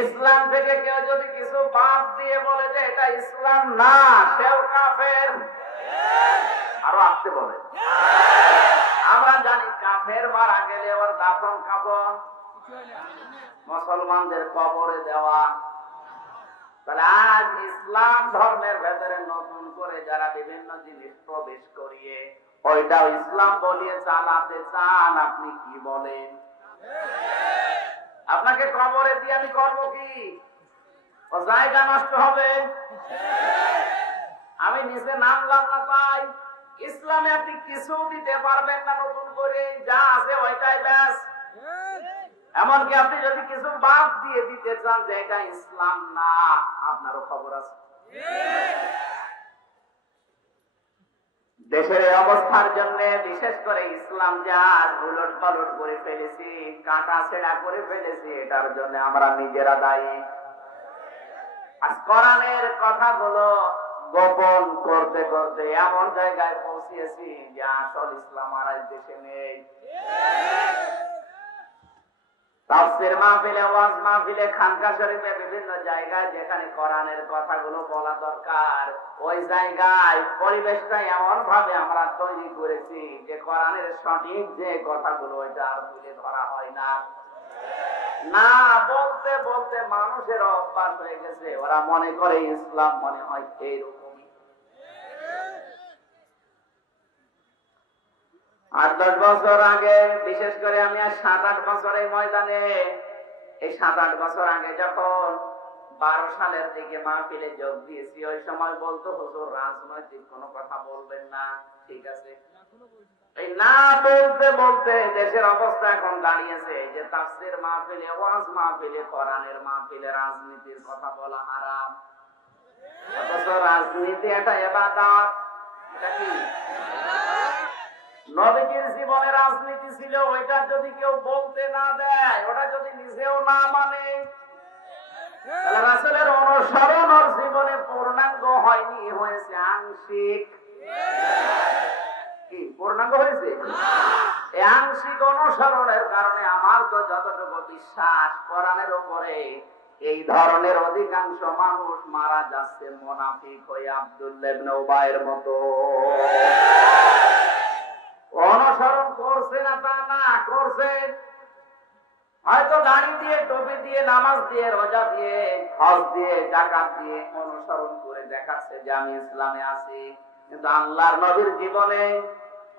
ইসলাম থেকে কেউ যদি কিছু বাদ দিয়ে বলে যে এটা ইসলাম না, সেও কাফের। আরো আসতে বলে, আমরা জানি কাফের মারা গেলে ওর দাফন কাফন মুসলমানদের কবরে দেওয়া। তাহলে আজ ইসলাম ধর্মের ভেতরে নতুন করে যারা বিভিন্ন জিনিস প্রবেশ করিয়ে ওইটাও ইসলাম বলিয়ে চালাতে চান, আপনি কি বলেন? আপনাকে কবরে দিয়ে আমি করবো কি? ও জায়গা নষ্ট হবে। আমি নিচে নামলাম না তাই। ইসলামে আপনি কিছু দিতে পারবেন না নতুন করে, যা আছে ওইটাই ব্যাস। এমনকি আপনি যদি কিছু বাদ দিয়ে দিতে চান যে এটা ইসলাম না, আপনারও খবর আছে। দেশের এই অবস্থার জন্য বিশেষ করে ইসলাম যা উলট পালট করে ফেলেছি, কাটা ছেঁড়া করে ফেলেছি, এটার জন্য আমরা নিজেরা দায়ী। আজ কোরআনের কথাগুলো গোপন করতে করতে এমন জায়গায় পৌঁছিয়েছি যে আসল ইসলাম আর দেশে নেই। তাফসীর মাহফিলে, ওয়াজ মাহফিলে, খানকা শরীফে, বিভিন্ন জায়গায় যেখানে কোরআনের কথাগুলো বলা দরকার, ওই জায়গায় পরিবেশটা এমন ভাবে আমরা তৈরি করেছি যে কোরআনের সঠিক যে কথাগুলো ওইটা আর তুলে ধরা হয় না। না বলতে বলতে মানুষের অভ্যাস হয়ে গেছে, ওরা মনে করে ইসলাম মনে হয় এইরকমই। 8-10 বছর আগে, বিশেষ করে আমি আর 7-8 বছর এই ময়দানে, এই 7-8 বছর আগে যখন 12 সালের দিকে মাহফিলে যোগ দিয়েছি, ওই সময় বলতো হুজুর রাজনৈতিক কোনো কথা বলবেন না, ঠিক আছে। এই না বলতে বলতে দেশের অবস্থা এখন দাঁড়িয়েছে যে তাফসীর মাহফিলে, ওয়াজ মাহফিলে, কোরআনের মাহফিলে রাজনীতির কথা বলা হারাম। অথচ রাজনীতি একটা ইবাদত। এটা কি? নবীজির জীবনে রাজনীতি ছিল, ওইটা যদি কেউ বলতে না দেয়, ওটা যদি নিজেও না মানে, তাহলে রাসূলের অনুসরণ ওর জীবনে পূর্ণাঙ্গ হয়নি, হয়েছে আংশিক। কি পূর্ণাঙ্গ হয়েছে? এই আংশিক অনুসরণের কারণে আমার তো যতটুকু বিশ্বাস কোরআনের উপরে, এই ধরনের অধিকাংশ মানুষ মারা যাচ্ছে মুনাফিক হয়ে, আব্দুল্লাহ ইবনে উবাইয়ের মতো। অনুসরণ করছে না তা না, করছে হয়তো দাড়ি দিয়ে, টুপি দিয়ে, নামাজ দিয়ে, রোজা দিয়ে, হজ দিয়ে, যাকাত দিয়ে অনুসরণ করে দেখাচ্ছে যে আমি ইসলামে আছি। কিন্তু আল্লাহর নবীর জীবনে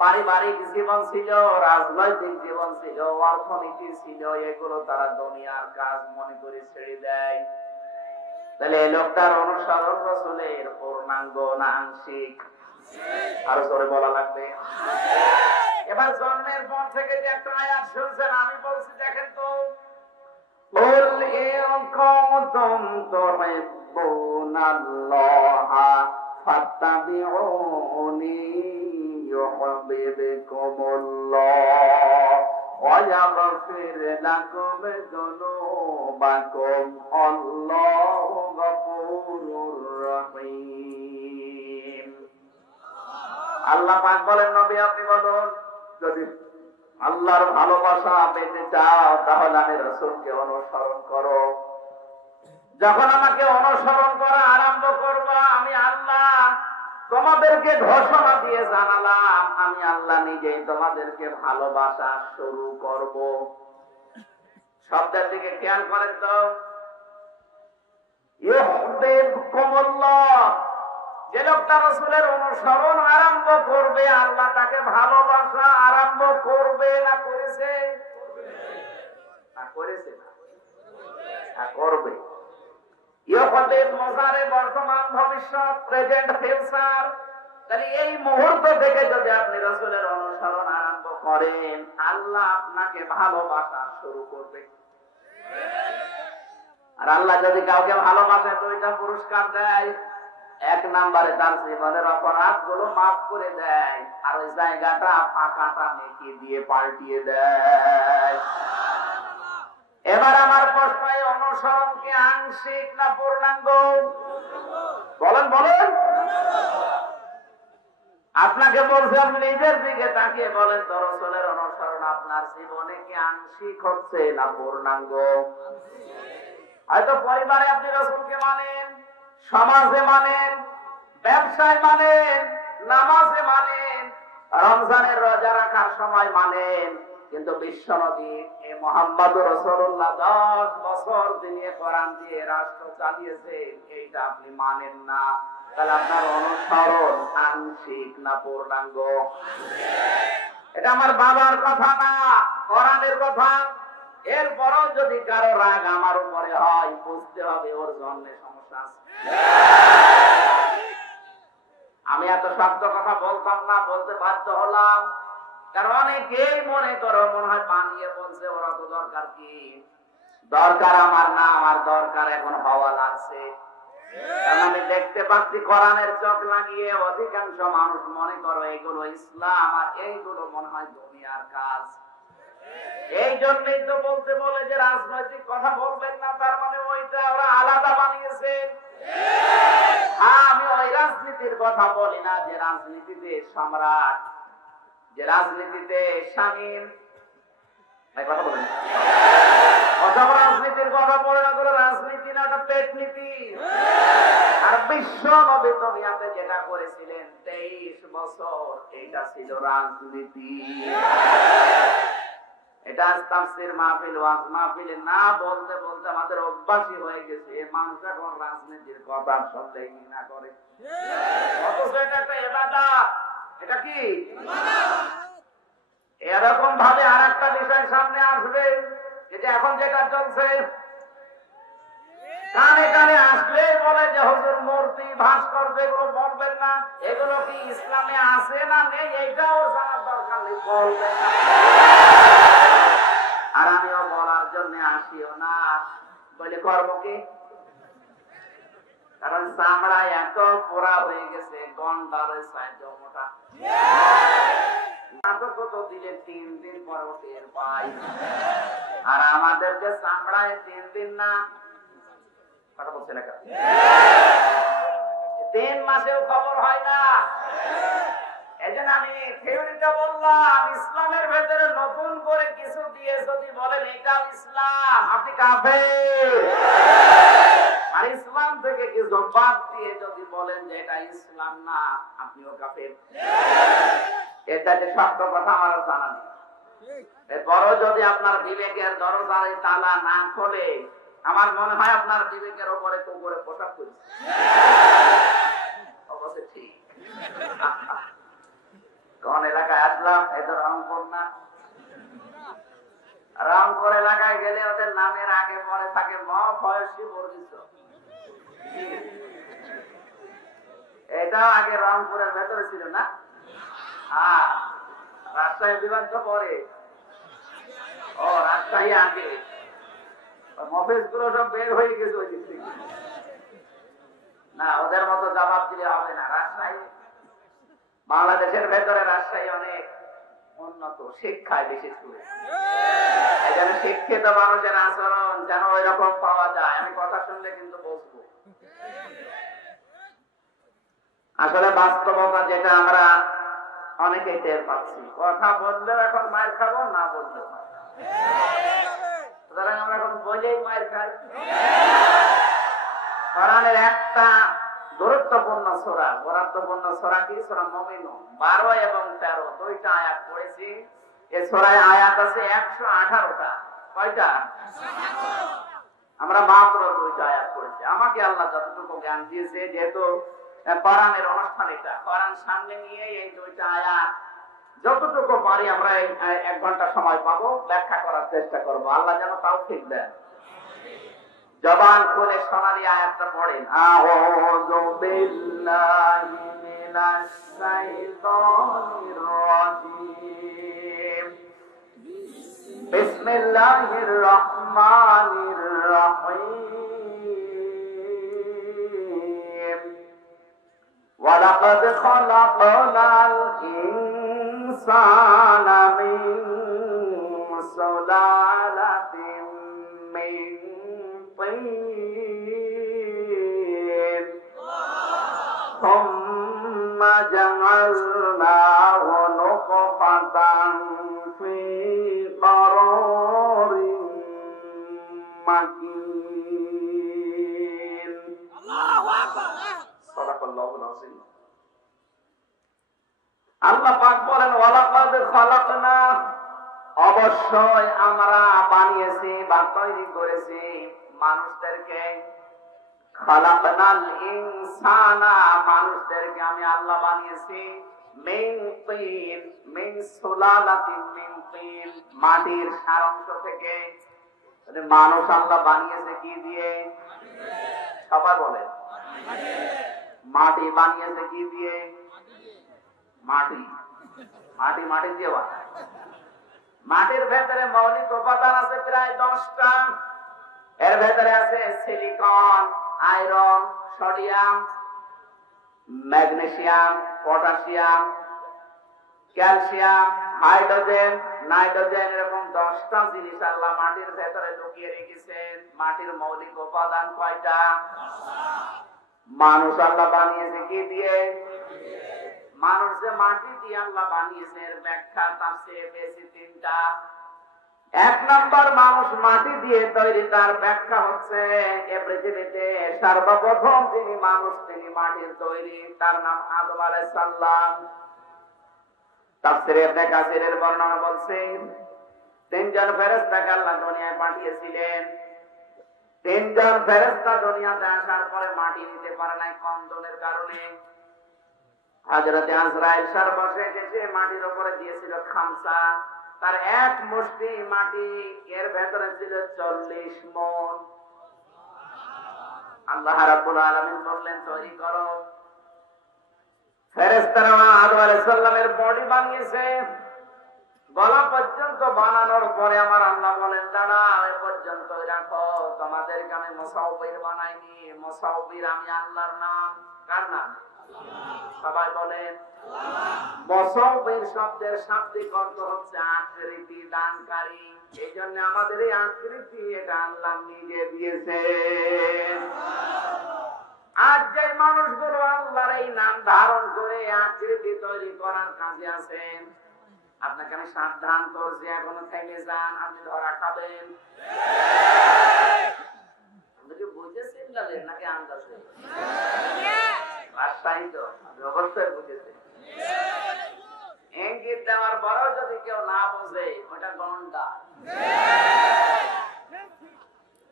পারিবারিক জীবন ছিল, রাজনৈতিক জীবন ছিল, অর্থনীতি ছিল, এগুলো তারা দুনিয়ার কাজ মনে করে ছেড়ে দেয়। তাহলে এই লোকটার অনুসরণ রাসূলের পূর্ণাঙ্গ না আংশিক? আরো জোরে বলা লাগবে। এবার জন্মের পর থেকে যে একটা আয়াত শুনছেন, আমি বলছি দেখেন তো, কুল ইন কুনতুম তুহিব্বুনাল্লাহা ফাত্তাবিউনি ইউহিব্বুকুমুল্লাহ ওয়া ইয়াগফির লাকুম যুনুবাকুম আল্লাহু গফুরুর রহিম। আল্লাহ পাক বলেন, নবী আপনি বলুন, যদি আল্লাহর ভালোবাসা পেতে চাও তাহলে আমি রাসূলকে অনুসরণ করো। যখন আমাকে অনুসরণ করা আরম্ভ করবা, আমি আল্লাহ তোমাদেরকে ঘোষণা দিয়ে জানালাম, আমি আল্লাহ নিজেই তোমাদেরকে ভালোবাসা শুরু করব। শব্দের দিকে খেয়াল করেন তো, ইউহিব্বুকুমুল্লাহ। যে লোকটা রাসূলের অনুসরণ আরম্ভ করবে, আল্লাহ তাকে ভালোবাসা আরম্ভ করবে না করেছে? না করেছে না, করবে। ইউহিব্বুল মুজারে বর্তমান ভবিষ্যৎ, প্রেজেন্ট ফিউচার। তাহলে এই মুহূর্ত থেকে যদি আপনি রাসূলের অনুসরণ আরম্ভ করেন, আল্লাহ আপনাকে ভালোবাসা শুরু করবে। আর আল্লাহ যদি কাউকে ভালোবাসে তো এটা পুরস্কার দেয়। 1 নম্বরে তার জীবনের অপরাধ গুলো মাফ করে দেয়, আর ওই জায়গাটা ফাঁকাটা নেকি দিয়ে পাল্টিয়ে দেয়। এবার আমার প্রশ্ন, অনুসরণ কি আংশিক না পূর্ণাঙ্গ? বলেন বলেন। আপনাকে বলছি, আপনি নিজের দিকে তাকিয়ে বলেন তো, রাসূলের অনুসরণ আপনার জীবনে কি আংশিক হচ্ছে না পূর্ণাঙ্গ? হয়তো পরিবারে আপনি রাসূলকে মানেন, সমাজে মানেন, ব্যবসায় মানেন, নামাজে মানেন, রমজানের রোজা রাখার সময় মানেন, কিন্তু বিশ্বনবী মুহাম্মদুর রাসূলুল্লাহ 10 বছর তিনি কোরআন দিয়ে রাষ্ট্র চালিয়েছেন, এইটা আপনি মানেন না। তাহলে আপনার অনুসরণ আংশিক না পূর্ণাঙ্গ? এটা আমার বাবার কথা না, কোরআনের কথা। এরপরও যদি কারো রাগ আমার উপরে হয়, বুঝতে হবে ওর জন্মে সমস্যা আছে। আমি এত শব্দ কথা বলতাম না, বলতে বাধ্য হলাম, কারণ অনেকেই মনে করো মনে হয় বানিয়ে বলছে, ওরা তো দরকার কি? দরকার আমার না, আমার দরকার এখন হওয়া লাগছে। কারণ আমি দেখতে পাচ্ছি কোরআনের চোখ লাগিয়ে অধিকাংশ মানুষ মনে করো এগুলো ইসলাম, আর এইগুলো মনে হয় দুনিয়ার কাজ। এই জন্যই তো বলতে বলে যে রাজনৈতিক কথা বলবেন না, তার মানে ওইটা ওরা আলাদা বানিয়েছে। আমি ওই রাজনীতির কথা বলি না যে রাজনীতিতে সম্রাট, যে রাজনীতিতে শামীম, কথা বলেন। ওসব রাজনীতির কথা বলে না, করে রাজনীতি না, একটা পেট নীতি। আর বিশ্ব নবী দুনিয়াতে যেটা করেছিলেন 23 বছর, এইটা ছিল রাজনীতি। এটা তাফসীর মাহফিল, ওয়াজ মাহফিলে না বলতে বলতে আমাদের অভ্যাসই হয়ে গেছে। মানুষ এখন রাজনীতির কথা শুনলেই ঘৃণা করে। অথচ এটা একটা ইবাদত। এটা কি ইবাদত? এরকম ভাবে আরেকটা বিষয় সামনে আসবে, যেটা এখন যেটা চলছে, কানে কানে আসলে বলে যে হুজুর মূর্তি, ভাস্কর্য এগুলো বলবেন না। এগুলো কি ইসলামে আছে না নেই, এইটাও জানার দরকার নেই, বলবেন না। আর আমিও বলার জন্য আসিও না, বলে করবো কি? কারণ চামড়া এত পোড়া হয়ে গেছে, গন্ডারে সাইজও মোটা। দিলে 3 দিন পরে টের পাই। আর আমাদের যে চামড়ায় 3 দিন না, কথা বলছে না, 3 মাসেও খবর হয় না। এজন্য আমি থিওরিটা বললাম, ইসলামের ভেতরে নতুন করে কিছু দিয়ে যদি বলেন এটা ইসলাম, আপনি কাফের। আর ইসলাম থেকে কিছু বাদ দিয়ে যদি বলেন যে এটা ইসলাম না, আপনিও কাফের। এটা যে সত্য কথা আমার জানা নেই। এরপরও যদি আপনার বিবেকের দরজার তালা না খোলে, আমার মনে হয় আপনার বিবেকের উপরে কুকুরে পোশাক করছে। অবশ্যই ঠিক। কোন এলাকায় আসলাম? এটা রংপুর না? রংপুর এলাকায় গেলে ওদের নামের আগে পরে থাকে মফয়সী বর্গিত। এটাও আগে রংপুরের ভেতরে ছিল না? রাজশাহী বিভাগ তো পরে। ও রাজশাহী আগে, মফেজ গুলো সব বের হয়ে গেছে ওই দিক থেকে। না, ওদের মতো জবাব দিলে হবে না। রাজশাহী, বাংলাদেশের ভেতরে রাজশাহী অনেক উন্নত, শিক্ষায় বিশেষ করে। এই জন্য শিক্ষিত মানুষের আচরণ যেন ওই রকম পাওয়া যায়। আমি কথা শুনলে কিন্তু বলবো, আসলে বাস্তবতা যেটা আমরা অনেকেই টের পাচ্ছি। কথা বললেও এখন মায়ের খাবো, না বললেও সুতরাং আমরা এখন বলেই মায়ের খাই। কোরআনের একটা গুরুত্বপূর্ণ সূরা কি? সূরা মুমিনুন 12 এবং 13 দুইটা আয়াত পড়েছি। এই সূরায় আয়াত আছে 118টা। কয়টা? আমরা মাত্র দুইটা আয়াত পড়েছি। আমাকে আল্লাহ যতটুকু জ্ঞান দিয়েছে, যেহেতু কোরআনের অনুষ্ঠান, এটা কোরআন সামনে নিয়ে এই দুইটা আয়াত যতটুকু পারি আমরা 1 ঘন্টা সময় পাবো, ব্যাখ্যা করার চেষ্টা করব। আল্লাহ যেন তৌফিক দেন। জবান খুলে সোনালী আয়াতটা পড়েন। আউযু বিল্লাহি মিনাশ শাইতানির রাজীম। বিসমিল্লাহির রহমানির রহিম। ওয়ালাকাদ খালাকনাল ইনসানা মিন সুলালাতিন মিন طين ثم جعلناه نطفة في قرار مكين খালাকনা, অবশ্যই আমরা বানিয়েছি বা তৈরি করেছি মানুষদেরকে। খালাকনাল ইনসানা, মানুষদেরকে আমি আল্লাহ বানিয়েছি মিন তিন, মিন সুলালাতিন মিন তিন, মাটির সারাংশ থেকে। মানুষ আল্লাহ বানিয়েছে কি দিয়ে? সবাই বলেন, মাটি বানিয়েছে কি দিয়ে? মাটি। মাটি মাটি দিয়ে বানায়। মাটির ভেতরে মৌলিক উপাদান আছে প্রায় 10টা। এর ভেতরে আছে silicon, iron, sodium, magnesium, potassium, calcium, hydrogen, nitrogen, এরকম 10টা জিনিস আল্লাহ মাটির ভেতরে লুকিয়ে রেখেছেন। মাটির মৌলিক উপাদান কয়টা? মানুষ আল্লাহ বানিয়েছে কি দিয়ে? মানুষ যে মাটি দিয়ে আল্লাহ বানিয়েছে এর ব্যাখ্যা তাফসীরে পেয়েছি 3টা। 1 নম্বর, মানুষ মাটি দিয়ে তৈরি, তার ব্যাখ্যা হচ্ছে এই পৃথিবীতে সর্বপ্রথম যিনি মানুষ, তিনি মাটির তৈরি, তার নাম আদম আলাইহিস সালাম। তাফসীরে ইবনে কাসিরের বর্ণনা বলছে 3 জন ফেরেশতাকে আল্লাহ দুনিয়ায় পাঠিয়েছিলেন। 3 জন ফেরেশতা দুনিয়াতে আসার পরে মাটি নিতে পারে নাই কন্দনের কারণে। হযরত আজরাইল সর্বশেষ এসে মাটির উপরে দিয়েছিল খামসা, তার 1 মুষ্টি মাটি, এর ভেতরে ছিল 40 মণ। আল্লাহ রাব্বুল আলামিন বললেন তৈরি করো। ফেরেশতারা আদম আলাইহিস সালামের বডি বানিয়েছে। গলা পর্যন্ত বানানোর পরে আমার আল্লাহ বলেন দাঁড়াও, এ পর্যন্তই রাখো, তোমাদেরকে আমি মুসাউবির বানাইনি। মুসাউবির আমি আল্লাহর নাম। কার নাম? সবাই বলেন মুসাউবির শব্দের শাব্দিক অর্থ হচ্ছে আকৃতি দানকারী। এই জন্য আমাদের এই আকৃতি এটা আল্লাহ নিজে দিয়েছেন। আজ যে মানুষগুলো আল্লাহর এই নাম ধারণ করে আকৃতি তৈরি করার কাজে আছেন, আপনাকে আমি সাবধান করছি, এখনো থেমে যান, আপনি ধরা খাবেন। বুঝেছেন নাকি আন্দাজে? রাজশাহী তো অবশ্যই বুঝেছেন। ইঙ্গিত দেওয়ার পরেও যদি কেউ না বোঝে, ওটা গন্ডা।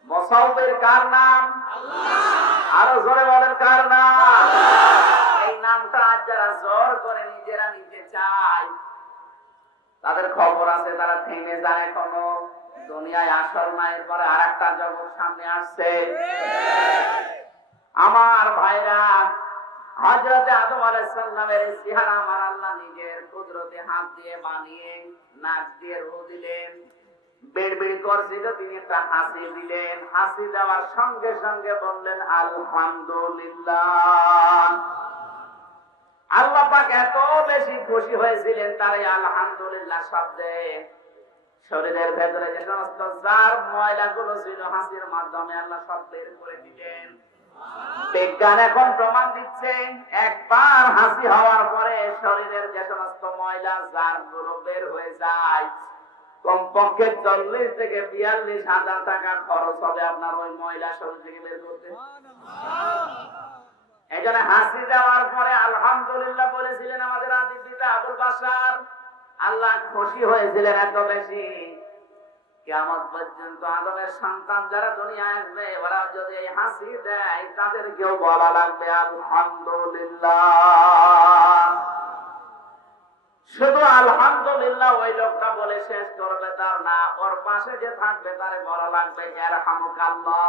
মুসাউবির কার নাম? আরো জোরে বলেন কার নাম? এই নামটা আজ যারা জোর করে নিজেরা নিতে চায়, তাদের খবর আছে, তারা থেমে যায় এখনো। দুনিয়ায় আসল মায়ের পরে আর একটা জগৎ সামনে আসছে। আমার ভাইরা, হযরত আদম আলাইহিস সালামের চেহারা আমার আল্লাহ নিজের কুদরতে হাত দিয়ে বানিয়ে নাক দিয়ে রু দিলেন। বেড়বিড় করছিল, তিনি একটা হাসি দিলেন। হাসি দেওয়ার সঙ্গে সঙ্গে বললেন আলহামদুলিল্লাহ। আল্লাহ পাক এত বেশি খুশি হয়েছিলেন তার এই আলহামদুলিল্লাহ শব্দে। শরীরের ভেতরে যে সমস্ত জার ময়লাগুলো ছিল, হাসির মাধ্যমে আল্লাহ সব বের করে দিলেন। বিজ্ঞান এখন প্রমাণ দিচ্ছে, একবার হাসি হওয়ার পরে শরীরের যে সমস্ত ময়লা জার গুলো বের হয়ে যায়, কমপক্ষে 40 থেকে 42 হাজার টাকা খরচ হবে আপনার ওই ময়লা শরীর থেকে বের করতে। এই জন্য হাসি দেওয়ার পরে আলহামদুলিল্লাহ বলেছিলেন আমাদের আদি পিতা আবুল বাশার। আল্লাহ খুশি হয়েছিলেন এত বেশি, কিয়ামত পর্যন্ত আদমের সন্তান যারা দুনিয়ায় আসবে, ওরা যদি এই হাসি দেয়, তাদেরকেও বলা লাগবে আলহামদুলিল্লাহ। শুধু আলহামদুলিল্লাহ ওই লোকটা বলে শেষ করবে তার না, ওর পাশে যে থাকবে তারে বলা লাগবে ইয়ারহামুকাল্লাহ।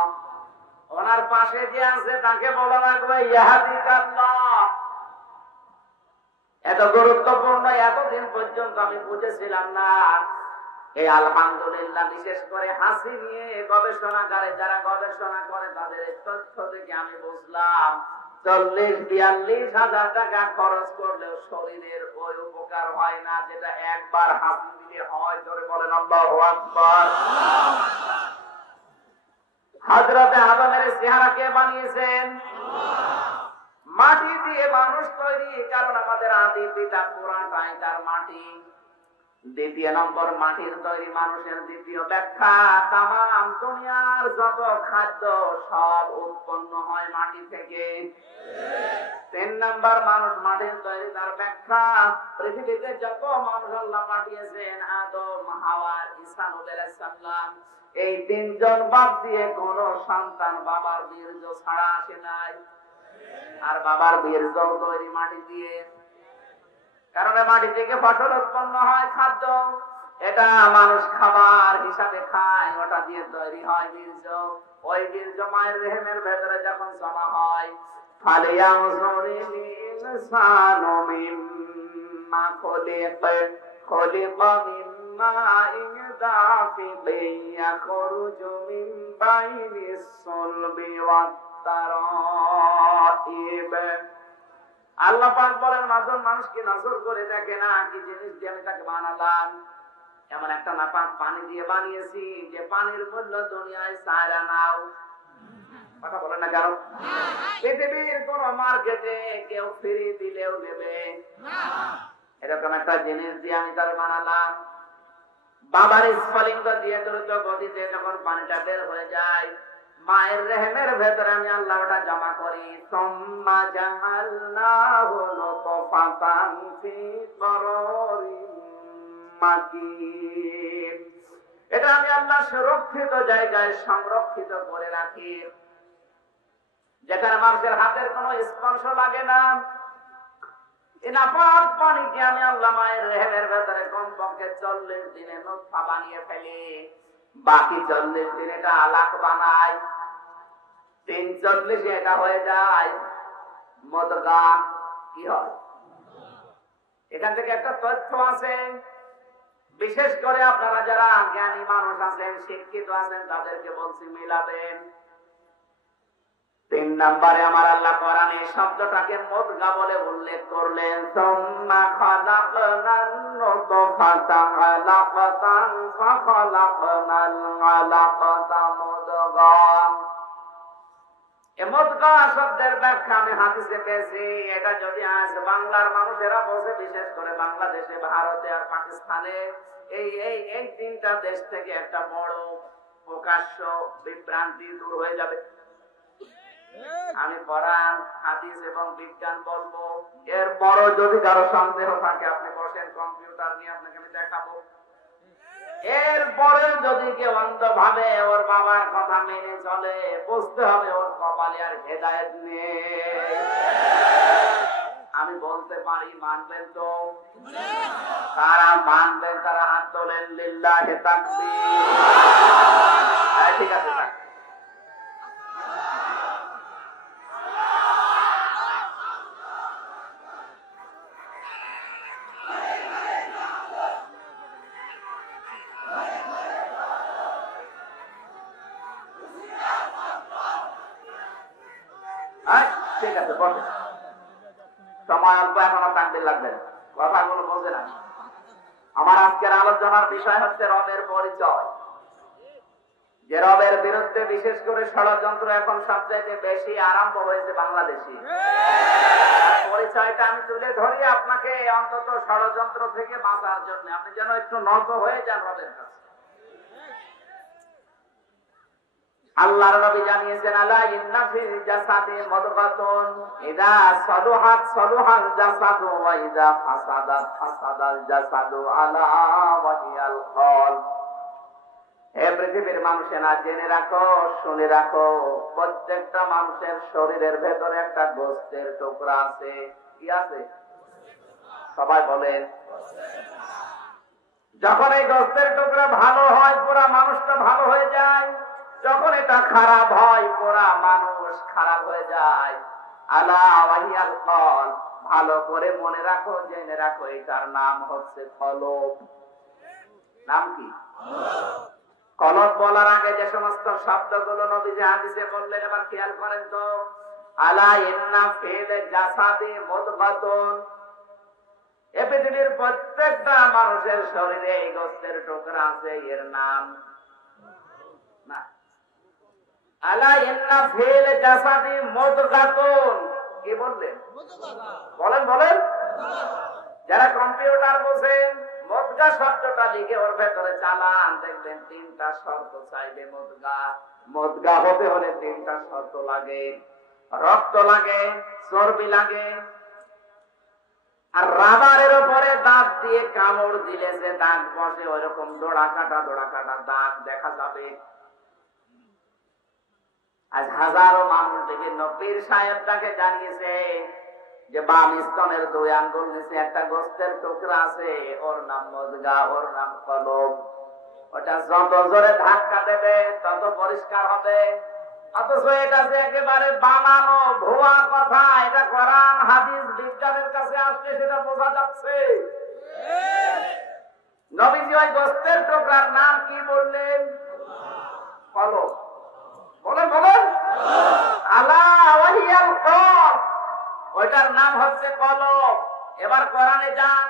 ওনার পাশে যে আছে তাকে বলা লাগবে ইয়াহদিকাল্লাহ। এত গুরুত্বপূর্ণ, এতদিন পর্যন্ত আমি বুঝেছিলাম না। এই আলহামদুলিল্লাহ বিশেষ করে হাসি নিয়ে গবেষণাগারে যারা গবেষণা করে, তাদের এই তথ্য থেকে আমি বুঝলাম 40-42 হাজার টাকা খরচ করলেও শরীরের ওই উপকার হয় না যেটা একবার হাসি দিলে হয়। জোরে বলেন আল্লাহু আকবার। হযরত আদমের চেহারা কে বানিয়েছেন? মাটি দিয়ে মানুষ তৈরি, কারণ আমাদের আদি পিতা পুরাটাই তার মাটি। দ্বিতীয় নম্বর, মাটির তৈরি মানুষের দ্বিতীয় ব্যাখ্যা, তামাম দুনিয়ার যত খাদ্য সব উৎপন্ন হয় মাটি থেকে। 3 নম্বর, মানুষ মাটির তৈরি, তার ব্যাখ্যা, পৃথিবীতে যত মানুষ আল্লাহ পাঠিয়েছেন, আদম, হাওয়া, ঈসা আলাইহিস সালাম, এই 3 জন বাদ দিয়ে কোন সন্তান বাবার বীর্য ছাড়া আসে নাই। আর বাবার বীর্য তৈরি মাটি দিয়ে, কারণ মাটি থেকে ফসল উৎপন্ন হয়, খাদ্য, এটা মানুষ খাবার হিসাবে খায়, ওটা দিয়ে তৈরি হয় বীর্য। ওই বীর্য মায়ের রেহেমের ভেতরে যখন জমা হয়, ফালিয়াউযুরিল ইনসানু মিম্মা খুলিকা মিম্মা দাফিকিন ইয়াখরুজু মিন বাইনিস সুলবি ওয়াত তারাইব। আল্লাহ পাক বলেন, মাজন মানুষকে নজর করে দেখে না কি জিনিস দিয়ে আমি তাকে বানালাম। এমন একটা নাপাক পানি দিয়ে বানিয়েছি যে পানির মূল্য দুনিয়ায় 4 আনাও। কথা বলেন না কেন? পৃথিবীর কোন মার্কেটে কেউ ফ্রি দিলেও নেবে না। এরকম একটা জিনিস দিয়ে আমি তাকে বানালাম। বাবার স্ফলিঙ্গ দিয়ে দ্রুত গতিতে যখন পানিটা বের হয়ে যায়, মায়ের রেহেমের ভেতরে আমি আল্লাহ ওটা জমা করি। সুম্মা জাআলনাহু নুতফাতান ফি করারিন মাকিন। এটা আমি আল্লাহ সুরক্ষিত জায়গায় সংরক্ষিত করে রাখি, যেখানে মানুষের হাতের কোনো স্পর্শ লাগে না। এই নাপাক পানিকে আমি আল্লাহ মায়ের রেহেমের ভেতরে কমপক্ষে 40 দিনে নুতফা বানিয়ে ফেলি। বাকি 40 দিন এটা আলাক বানাই। 43 এটা হয়ে যায় মুদগা। কি হয়? এখান থেকে একটা তথ্য আছে, বিশেষ করে আপনারা যারা জ্ঞানী মানুষ আছেন, শিক্ষিত আছেন, তাদেরকে বলছি মিলাবেন। 3 নম্বরে আমার আল্লাহ কোরআনে শব্দটাকে মুদগা বলে উল্লেখ করলেন। সুম্মা খালাকনান নুতফাতা আলাকাতান ফাখালাকনাল আলাকাতা মুদগা। এই মুদগা শব্দের ব্যাখ্যা আমি হাদিসে পেয়েছি। এটা যদি আজ বাংলার মানুষেরা বসে, বিশেষ করে বাংলাদেশে, ভারতে আর পাকিস্তানে, এই 3টা দেশ থেকে একটা বড় প্রকাশ্য বিভ্রান্তি দূর হয়ে যাবে। আমি কোরআন, হাদিস এবং বিজ্ঞান বলবো। এরপরও যদি কারো সন্দেহ থাকে, আপনি বসেন, কম্পিউটার নিয়ে আপনাকে আমি দেখাবো। এরপরে যদি কেউ অন্ধভাবে ওর বাবার কথা মেনে চলে, বুঝতে হবে ওর কপালে আর হেদায়েত নেই। আমি বলতে পারি, মানবেন তো? তারা মানবেন, তারা হাত তোলেন, লিল্লাহি তাকবীর। ঠিক আছে, ঠিক আছে, বসে। সময় অল্প, এখনো তাকবীর লাগবে, কথাগুলো বোঝে না। আমার আজকের আলোচনার বিষয় হচ্ছে রবের পরিচয়। যে রবের বিরুদ্ধে বিশেষ করে ষড়যন্ত্র এখন সবচেয়ে বেশি আরম্ভ হয়েছে বাংলাদেশে। পরিচয়টা আমি তুলে ধরি আপনাকে, অন্তত ষড়যন্ত্র থেকে বাঁচার জন্য, আপনি যেন একটু নত হয়ে যান রবের কাছে। আল্লাহর নবী জানিয়েছেন, আলা ইন্না ফিল জাসাদি মুদগাতুন ইযা সালুহাত সালুহাল জাসাদু ওয়া ইযা ফাসাদাত ফাসাদাল জাসাদু আলা ওয়াহিয়াল কলব। হে পৃথিবীর মানুষেরা, জেনে রাখো, শুনে রাখো, প্রত্যেকটা মানুষের শরীরের ভেতরে একটা গোশতের টুকরা আছে। কি আছে? সবাই বলেন। যখন এই গোশতের টুকরা ভালো হয়, পুরা মানুষটা ভালো হয়ে যায়। যখন এটা খারাপ হয়, পুরা মানুষ খারাপ হয়ে যায়। আলা ওয়াহিয়াল কলব, ভালো করে মনে রাখো, জেনে রাখো, এটার নাম হচ্ছে কলব। নাম কি? কলব বলার আগে যে সমস্ত শব্দগুলো নবীজি হাদিসে বললেন, এবার খেয়াল করেন তো। আলা ইন্না ফিল জাসাদি মুদগাতুন, এই পৃথিবীর প্রত্যেকটা মানুষের শরীরে এই গোশতের টুকরা আছে, এর নাম না। আলা ইন্না ফিল জাসাদি মুদগাতুন, কি বললেন? বলেন বলেন। যারা কম্পিউটার বোঝেন, মুদগা শব্দটা লিখে ওর ভেতরে চালান, দেখবেন 3টা শর্ত চাইবে। মুদগা হতে হলে 3টা শর্ত লাগে। রক্ত লাগে, চর্বি লাগে, আর রাবারের উপরে দাঁত দিয়ে কামড় দিলে যে দাগ বসে ওইরকম ডোড়া কাটা দাগ দেখা যাবে। আজ হাজারো মানুষ বিভিন্ন পীর সাহেবটাকে জানিয়েছে যে বাম স্তনের 2 আঙ্গুল নিচে একটা গোস্তের টুকরা আছে, ওর নাম মুদগা, ওর নাম কলব। ওটা যত জোরে ধাক্কা দেবে তত পরিষ্কার হবে। অথচ এটা যে একেবারে বানানো ভুয়া কথা, এটা কোরআন হাদিস বিজ্ঞানের কাছে আসলে সেটা বোঝা যাচ্ছে। নবীজি ওই গোস্তের টুকরার নাম কি বললেন? কলব। বলেন আলা ওয়াহিয়াল কলব, ওইটার নাম হচ্ছে কলব। এবার কোরআনে যান,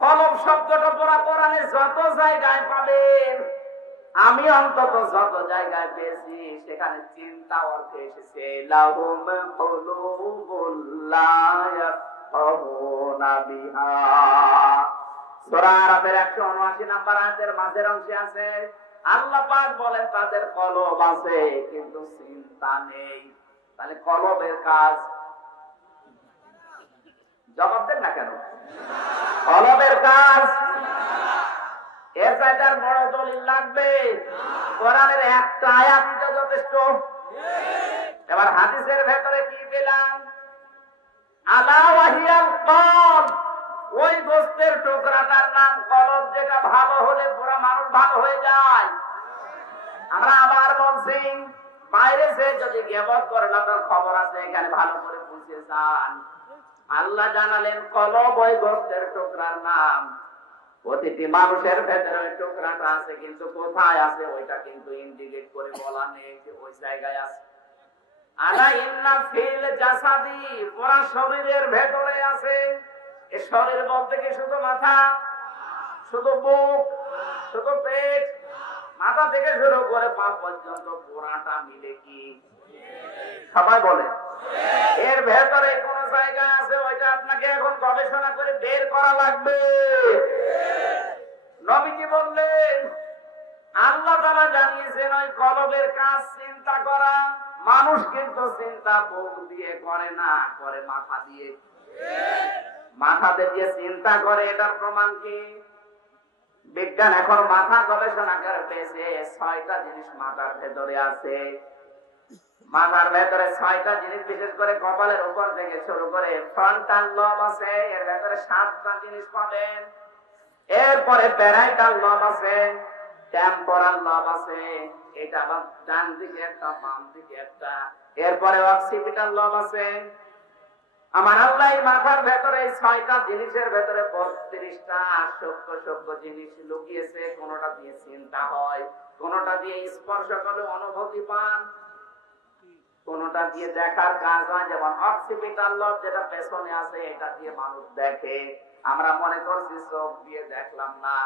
কলব শব্দটা পুরা কোরআনে যত জায়গায় পাবেন, আমি অন্তত যত জায়গায় পেয়েছি সেখানে চিন্তা অর্থে এসেছে লাহুম কুলুবুল লা ইয়াফকাহুনা বিহা। সূরা আরাফের 179 নম্বর আয়াতের মাঝের অংশে আছে, আল্লাহ পাক বলেন তাদের কলব আছে কিন্তু চিন্তা নেই। তাহলে কলবের কাজ, জবাব দেন না কেন? কলবের কাজ এর চাইতে বড় দলিল লাগবে? কোরআনের একটা আয়াতই তো যথেষ্ট। এবার হাদিসের ভেতরে কি পেলাম? আলা ওয়াহিয়াল কলব, ওই গোস্তের টুকরাটার নাম কলব, যেটা ভালো হলে পুরো মানুষ ভালো হয়ে যায়। আমরা আবার বলছি, বাইরে সে যদি গিবত করে আপনার খবর আছে, এখানে ভালো করে বুঝে যান। আল্লাহ জানালেন কলব ওই গোস্তের টুকরার নাম। প্রতিটি মানুষের ভেতরে ওই টুকরাটা আছে, কিন্তু কোথায় আছে ওইটা কিন্তু ইন্ডিকেট করে বলা নেই যে ওই জায়গায় আছে। আলা ইন্না ফিল জাসাদি, পুরা শরীরের ভেতরে আছে। এই শরীর বলতে কি শুধু মাথা, শুধু বুক, শুধু পেট, মাথা থেকে শুরু করে পা পর্যন্ত পুরাটা মিলে কি? সবাই বলে এর ভেতরে কোন জায়গায় আছে, ওইটা আপনাকে এখন গবেষণা করে বের করা লাগবে। নবীজি বললেন আল্লাহ তাআলা জানিয়েছেন ওই কলবের কাজ চিন্তা করা। মানুষ কিন্তু চিন্তা বুক দিয়ে করে না, করে মাথা দিয়ে। মাথাতে দিয়ে চিন্তা করে, এটার প্রমাণ কি? বিজ্ঞান এখন মাথা গবেষণা করে পেয়েছে 6টা জিনিস মাথার ভেতরে আছে। মাথার ভেতরে 6টা জিনিস, বিশেষ করে কপালের উপর থেকে শুরু করে ফ্রন্টাল লব আছে, এর ভেতরে 7টা জিনিস পাবেন। এরপরে প্যারাইটাল লব আছে, টেম্পোরাল লব আছে, এটা আবার ডান দিকে একটা, বাম দিকে একটা। এরপরে অক্সিপিটাল লব আছে। আমার আল্লাহ মাথার ভেতরে 6টা জিনিসের ভেতরে 32টা সূক্ষ্ম জিনিস লুকিয়েছে। কোনটা দিয়ে চিন্তা হয়, কোনটা দিয়ে স্পর্শ করলে অনুভূতি পান, কোনটা দিয়ে দেখার কাজ হয়। যেমন অক্সিপিটাল লব যেটা পেছনে আছে, এটা দিয়ে মানুষ দেখে। আমরা মনে করছি চোখ দিয়ে দেখলাম না,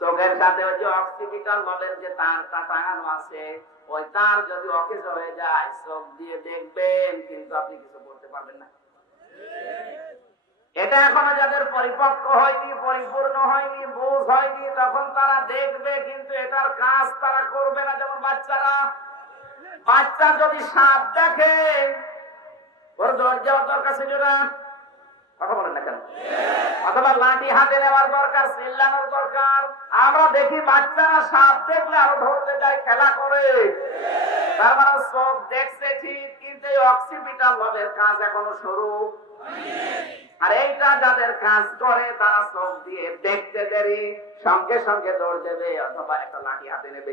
চোখের সাথে ওই যে অক্সিপিটাল লবের যে তারটা টাঙানো আছে, ওই তার যদি অকেজ হয়ে যায় চোখ দিয়ে দেখবেন, কিন্তু আপনি কিছু করতে পারবেন না। এটা এখনো যাদের পরিপক্ক হয়নি, পরিপূর্ণ হয়নি, বোঝ হয়নি, তখন তারা দেখবে, কিন্তু এটার কাজ তারা করবে না। যেমন বাচ্চা যদি সাপ দেখে, ওর দরজা দরকার ছিল না, কথা বলেন না কেন? অথবা লাঠি হাতে নেওয়ার দরকার, চিল্লানোর দরকার। আমরা দেখি বাচ্চারা সাপ দেখলে আরো ধরতে যায়, খেলা করে। তার মানে চোখ দেখছে ঠিক, কিন্তু এই অক্সিপিটাল লবের কাজ এখনো শুরু। আর এইটা যাদের কাজ করে, তারা চোখ দিয়ে দেখতে দেরি, সঙ্গে সঙ্গে দৌড় দেবে অথবা একটা লাঠি হাতে নেবে।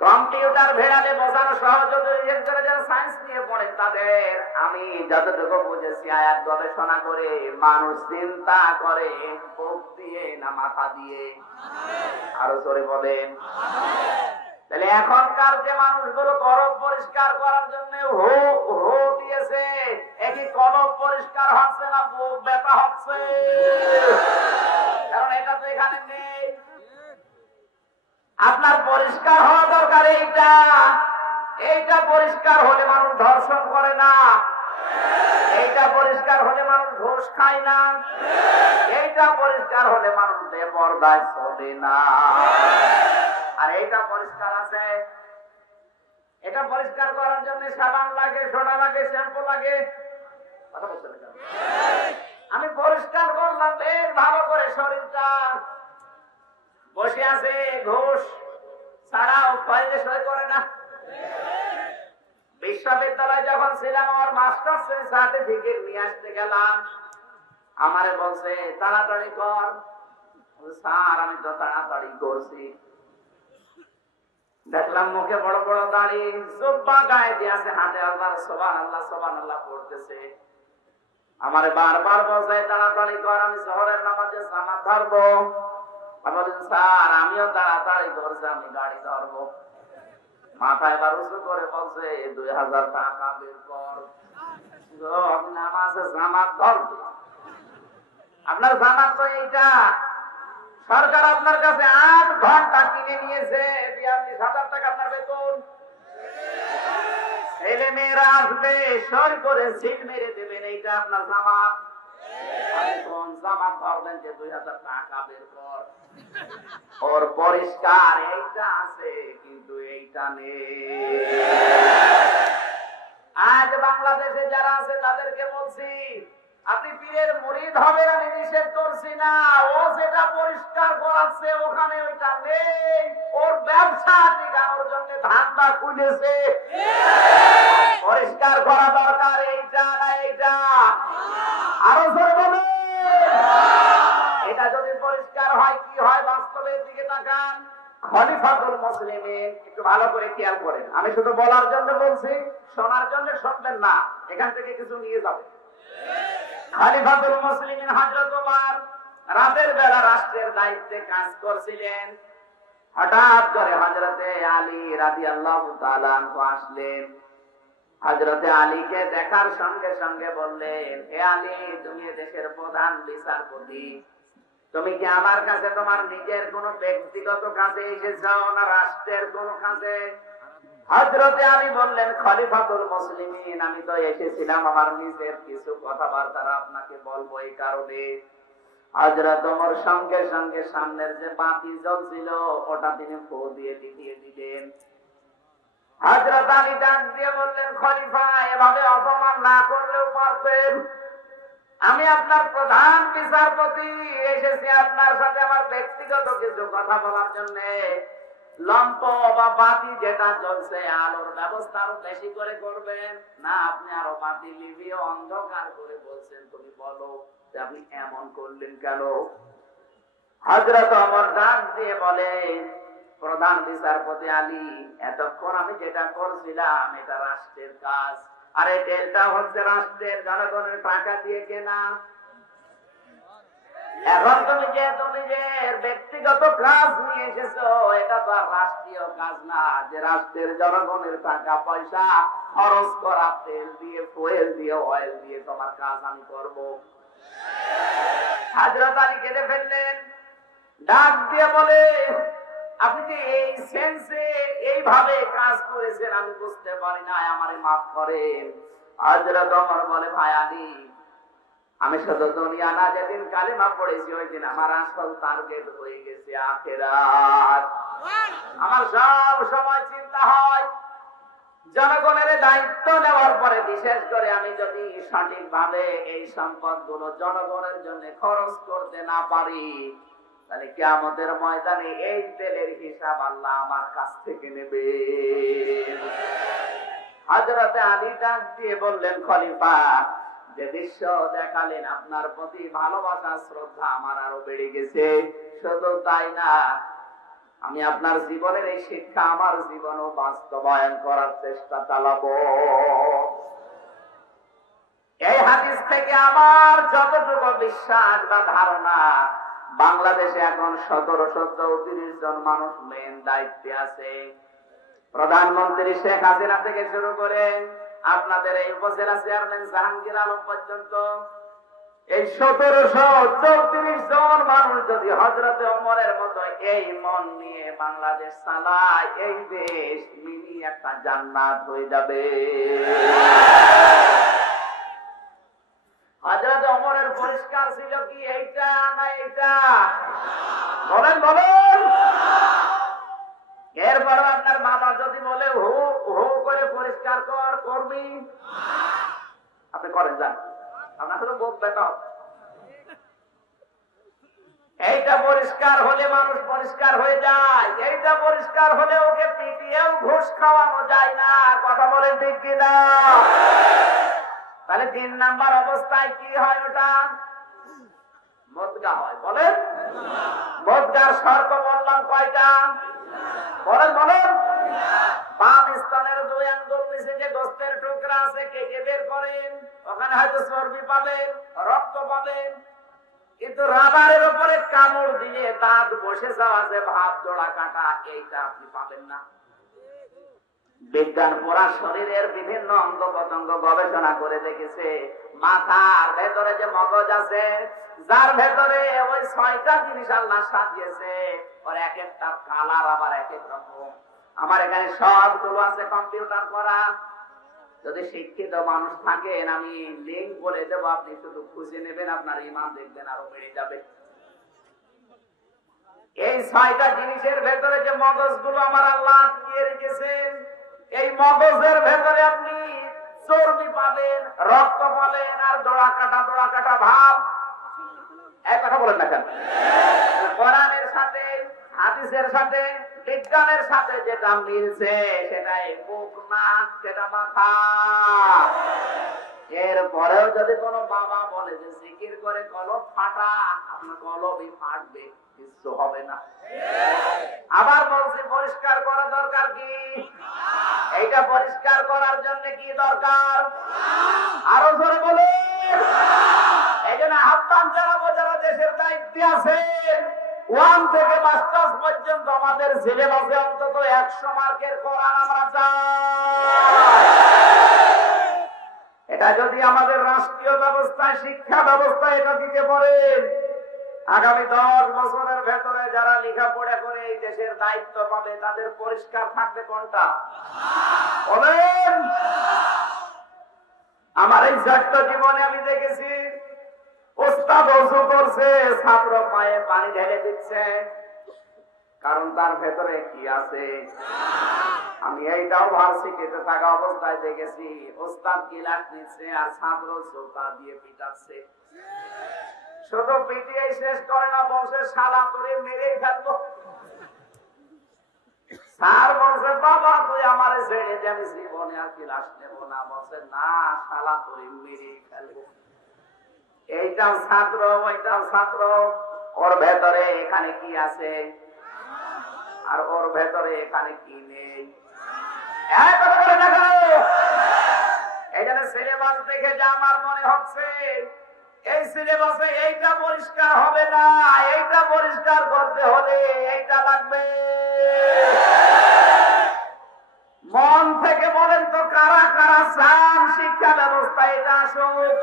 কম্পিউটার ভেড়ালে বোঝানো সহজ, বিশেষ করে যারা সায়েন্স নিয়ে পড়েন তাদের। আমি যতটুকু বুঝেছি, আয়াত গবেষণা করে মানুষ চিন্তা করে বুক দিয়ে না মাথা দিয়ে? আরো জোরে বলেন। তাহলে এখনকার যে মানুষগুলো কলব পরিষ্কার করার জন্য হো হো দিয়েছে, একই কলব পরিষ্কার হচ্ছে না, বুক ব্যথা হচ্ছে, কারণ এটা তো এখানে নেই। আপনার পরিষ্কার হওয়া দরকার এইটা পরিষ্কার হলে মানুষ ধর্ষণ করে না, এইটা পরিষ্কার হলে মানুষ ঘুষ খায় না, এইটা পরিষ্কার হলে মানুষ বেপরদায় চলে না। আর এইটা পরিষ্কার আছে, এটা পরিষ্কার করার জন্য সাবান লাগে, সোডা লাগে, শ্যাম্পু লাগে। আমি পরিষ্কার করলাম বেশ ভালো করে শরীরটা, বসে আছে ঘুষ ছাড়াও ফাইলে সই করে না। বিশ্ববিদ্যালয়ে যখন ছিলাম আমার মাস্টার্স সার্টিফিকেট নিয়ে আসতে গেলাম, আমারে বলছে তাড়াতাড়ি কর। স্যার আমি তো তাড়াতাড়ি করছি। দেখলাম মুখে বড় বড় দাড়ি, জুব্বা গায়ে দিয়ে আছে, হাতে আল্লাহ সুবহানাল্লাহ পড়তেছে। আমারে বারবার বলছে তাড়াতাড়ি কর, আমি শহরের নামাজে জামাত ধরবো। আমি বলি স্যার আমিও তাড়াতাড়ি করছি, আমি গাড়ি ধরবো। মাথায় এবার উঁচু করে বলছে 2000 টাকা বের কর, আপনি নামাজে জামাত ধরবে। আপনার জামাত তো এইটা, সরকার আপনার কাছে 8 ঘন্টা কিনে নিয়েছে, 42,000 টাকা আপনার বেতন। ছেলে মেয়েরা আসবে সই করে সিট মেরে দেবেন, এইটা আপনার জামাত। কোন জামাত ধরবেন যে 2000 টাকা বের কর? ওর পরিষ্কার এইটা আছে কিন্তু এইটা নেই। আজ বাংলাদেশে যারা আছে তাদেরকে বলছি আপনি পীরের মুরিদ হবেন, আমি নিষেধ করছি না। ও যেটা পরিষ্কার করাচ্ছে ওখানে ওইটা নেই। ওর ব্যবসা টিকানোর জন্য ধান্দা খুলেছে। পরিষ্কার করা দরকার এইটা না এইটা। আরো জোরে বলুন। এটা যদি পরিষ্কার হয় কি হয় বাস্তবের দিকে তাকান। খলিফাতুল মুসলিমিন একটু ভালো করে খেয়াল করেন, আমি শুধু বলার জন্য বলছি, শোনার জন্য শুনবেন না, এখান থেকে কিছু নিয়ে যাবেন। খলিফাতুল মুসলিমিন হযরত ওমর রাতের বেলা রাষ্ট্রের দায়িত্বে কাজ করছিলেন। হঠাৎ করে হযরতে আলী রাদিয়াল্লাহু তাআলা আনহু আসলেন। হযরতে আলীকে দেখার সঙ্গে সঙ্গে বললেন, হে আলী, তুমি দেশের প্রধান বিচারপতি, তুমি কি আমার কাছে তোমার নিজের কোন ব্যক্তিগত কাজে এসেছো না রাষ্ট্রের কোন কাজে? হযরতে আলী বললেন, খলিফাতুল মুসলিমিন, আমি তো এসেছিলাম আমার নিজের কিছু কথাবার্তা আপনাকে বলবো এই কারণে। হযরত ওমর সঙ্গে সঙ্গে সামনের যে বাতি জ্বলছিল ওটা তিনি ফু দিয়ে দিলেন। হযরত আলী ডাক দিয়ে বললেন, খলিফা, এভাবে অপমান না করলেও পারতেন। আমি আপনার প্রধান বিচারপতি, এসেছি আপনার সাথে আমার ব্যক্তিগত কিছু কথা বলার জন্য। লম্প বা বাতি যেটা জ্বলছে আলোর ব্যবস্থা আরো বেশি করে করবেন না, আপনি আরো বাতি লিভিয়ে অন্ধকার করে বলছেন তুমি বলো যে আপনি এমন করলেন কেন? হযরত ওমর ডাক দিয়ে বলেন, প্রধান বিচারপতি আলী, এতক্ষণ আমি যেটা করছিলাম এটা রাষ্ট্রের কাজ, আর এই তেলটা হচ্ছে রাষ্ট্রের জনগণের টাকা দিয়ে কেনা। এখন তুমি যেহেতু নিজের ব্যক্তিগত কাজ নিয়ে এসেছো, এটা তো আর রাষ্ট্রীয় কাজ না যে রাষ্ট্রের জনগণের টাকা পয়সা খরচ করা, তেল দিয়ে, ফুয়েল দিয়ে, অয়েল দিয়ে তোমার কাজ আমি করব। হযরত আলী কেঁদে ফেললেন, ডাক দিয়ে বলে, আপনি যে এই সেন্সে এইভাবে কাজ করেছেন আমি বুঝতে পারি না, আমারে মাফ করেন। হযরত ওমর বলে, ভাই আলী, আমি শুধু দুনিয়া না, যেদিন কালিমা পড়েছি ওই দিন আমার আসল টার্গেট হয়ে গেছে আখিরাত। আমার সব সময় চিন্তা হয় জনগণের দায়িত্ব নেওয়ার পরে, বিশেষ করে আমি যদি সঠিকভাবে এই সম্পদগুলো জনগণের জন্য খরচ করতে না পারি, তাহলে কিয়ামতের ময়দানে এই তেলের হিসাব আল্লাহ আমার কাছ থেকে নেবে। হযরতে আলী ডাক দিয়ে বললেন, খলিফা, যে দৃশ্য দেখালেন আপনার প্রতি ভালোবাসা শ্রদ্ধা আমার আরো বেড়ে গেছে। শুধু তাই না, আমি আপনার জীবনের এই শিক্ষা আমার জীবনও বাস্তবায়ন করার চেষ্টা চালাবো। এই হাদিস থেকে আমার যতটুকু বিশ্বাস বা ধারণা, বাংলাদেশে এখন 1734 জন মানুষ মেন দায়িত্বে আছে। প্রধানমন্ত্রী শেখ হাসিনা থেকে শুরু করে আপনাদের এই উপজেলা চেয়ারম্যান জাহাঙ্গীর আলম পর্যন্ত এই 1734 জন মানুষ যদি হযরতে ওমরের মতো এই মন নিয়ে বাংলাদেশ চালায়, এই দেশ মিনি একটা জান্নাত হয়ে যাবে। হযরত ওমরের পরিষ্কার ছিল কি এইটা না এইটা? বলেন বলেন। এরপর আপনার বাবা যদি বলে হু হু করে পরিষ্কার কর, করবি? আপনি করেন, যান, আপনার তো বোধ দেখা। এইটা পরিষ্কার হলে মানুষ পরিষ্কার হয়ে যায়, এইটা পরিষ্কার হলে ওকে পিটিয়েও ঘুষ খাওয়ানো যায় না। কথা বলেন ঠিক কিনা? তাহলে 3 নাম্বার অবস্থায় কি হয়? ওটা মদগা হয়। বলেন, মদগার শর্ত বললাম কয়টা? বলেন বলেন। বাম স্তনের 2 আঙ্গুল নিচে যে গোস্তের টুকরা আছে কেটে বের করেন, ওখানে হয়তো চর্বি পাবেন, রক্ত পাবেন, কিন্তু রাবারের উপরে কামড় দিয়ে দাঁত বসে যাওয়া যে ভাব জোড়া কাটা, এইটা আপনি পাবেন না। বিজ্ঞান পুরা শরীরের বিভিন্ন অঙ্গ প্রত্যঙ্গ গবেষণা করে দেখেছে, মাথার ভেতরে যে মগজ আছে, যার ভেতরে ওই 6টা জিনিস আল্লাহ সাজিয়েছে, ওর এক একটা কালার আবার এক এক রকম। আমার এখানে সবগুলো আছে কম্পিউটার করা। যদি শিক্ষিত মানুষ থাকেন আমি লিঙ্ক বলে দেবো, আপনি শুধু খুঁজে নেবেন, আপনার ঈমান দেখবেন আরো বেড়ে যাবে। এই 6টা জিনিসের ভেতরে যে মগজগুলো আমার আল্লাহ আটকিয়ে রেখেছেন, এই মগজের ভেতরে আপনি চর্বি পাবেন, রক্ত পাবেন, আর দোড়া কাটা ভাব। এক কথা বলেন না কেন? কোরআনের সাথে, হাদিসের সাথে, বিজ্ঞানের সাথে যেটা মিলছে সেটাই মুখ না, সেটা মাথা। এরপরেও যদি কোনো বাবা বলে যে জিকির করে কলব ফাটা, আপনার কলবই ফাটবে, কিছু হবে না। আবার বলছি পরিষ্কার করা দরকার কি? এইটা পরিষ্কার করার জন্য কি দরকার? আরো জোরে বলে। এই জন্য আহ্বান জানাবো যারা দেশের দায়িত্বে আছে, 1 থেকে মাস্টার্স পর্যন্ত আমাদের সিলেবাসে অন্তত 100 মার্কের কোরআন আমরা চাই। এটা যদি আমাদের রাষ্ট্রীয় ব্যবস্থায়, শিক্ষা ব্যবস্থায় এটা দিতে পারেন, আগামী 10 বছরের ভেতরে যারা লেখাপড়া করে এই দেশের দায়িত্ব পাবে, তাদের পরিষ্কার থাকবে কোনটা? বলেন। আমার এই ছোট্ট জীবনে আমি দেখেছি, ওস্তাদ ওযু করছে, ছাত্র পায়ে পানি ঢেলে দিচ্ছে, কারণ তার ভেতরে কি আছে? আমি এইটাও ভার্সিটিতে থাকা অবস্থায় দেখেছি, ওস্তাদ গিলাস নিচ্ছে আর ছাত্র জোতা দিয়ে পিটাচ্ছে। শুধু পিটিয়ে শেষ করে না, বলছে শালা তোরে মেরেই ফেলবো। স্যার বলছে বাবা তুই আমারে ছেড়ে দে, আমি জীবনে আর ক্লাস নেব না। বলছে না, শালা তোরে মেরেই ফেলবো। এইটাও ছাত্র, ওইটাও ছাত্র। ওর ভেতরে এখানে কি আছে আর ওর ভেতরে এখানে কি নেই? এই জন্য সিলেবাস দেখে যা আমার মনে হচ্ছে, এই সিলেবাসে এইটা পরিষ্কার হবে না, এইটা পরিষ্কার করতে হলে এইটা লাগবে। মন থেকে বলেন তো কারা কারা চান শিক্ষা ব্যবস্থা এটা আসুক?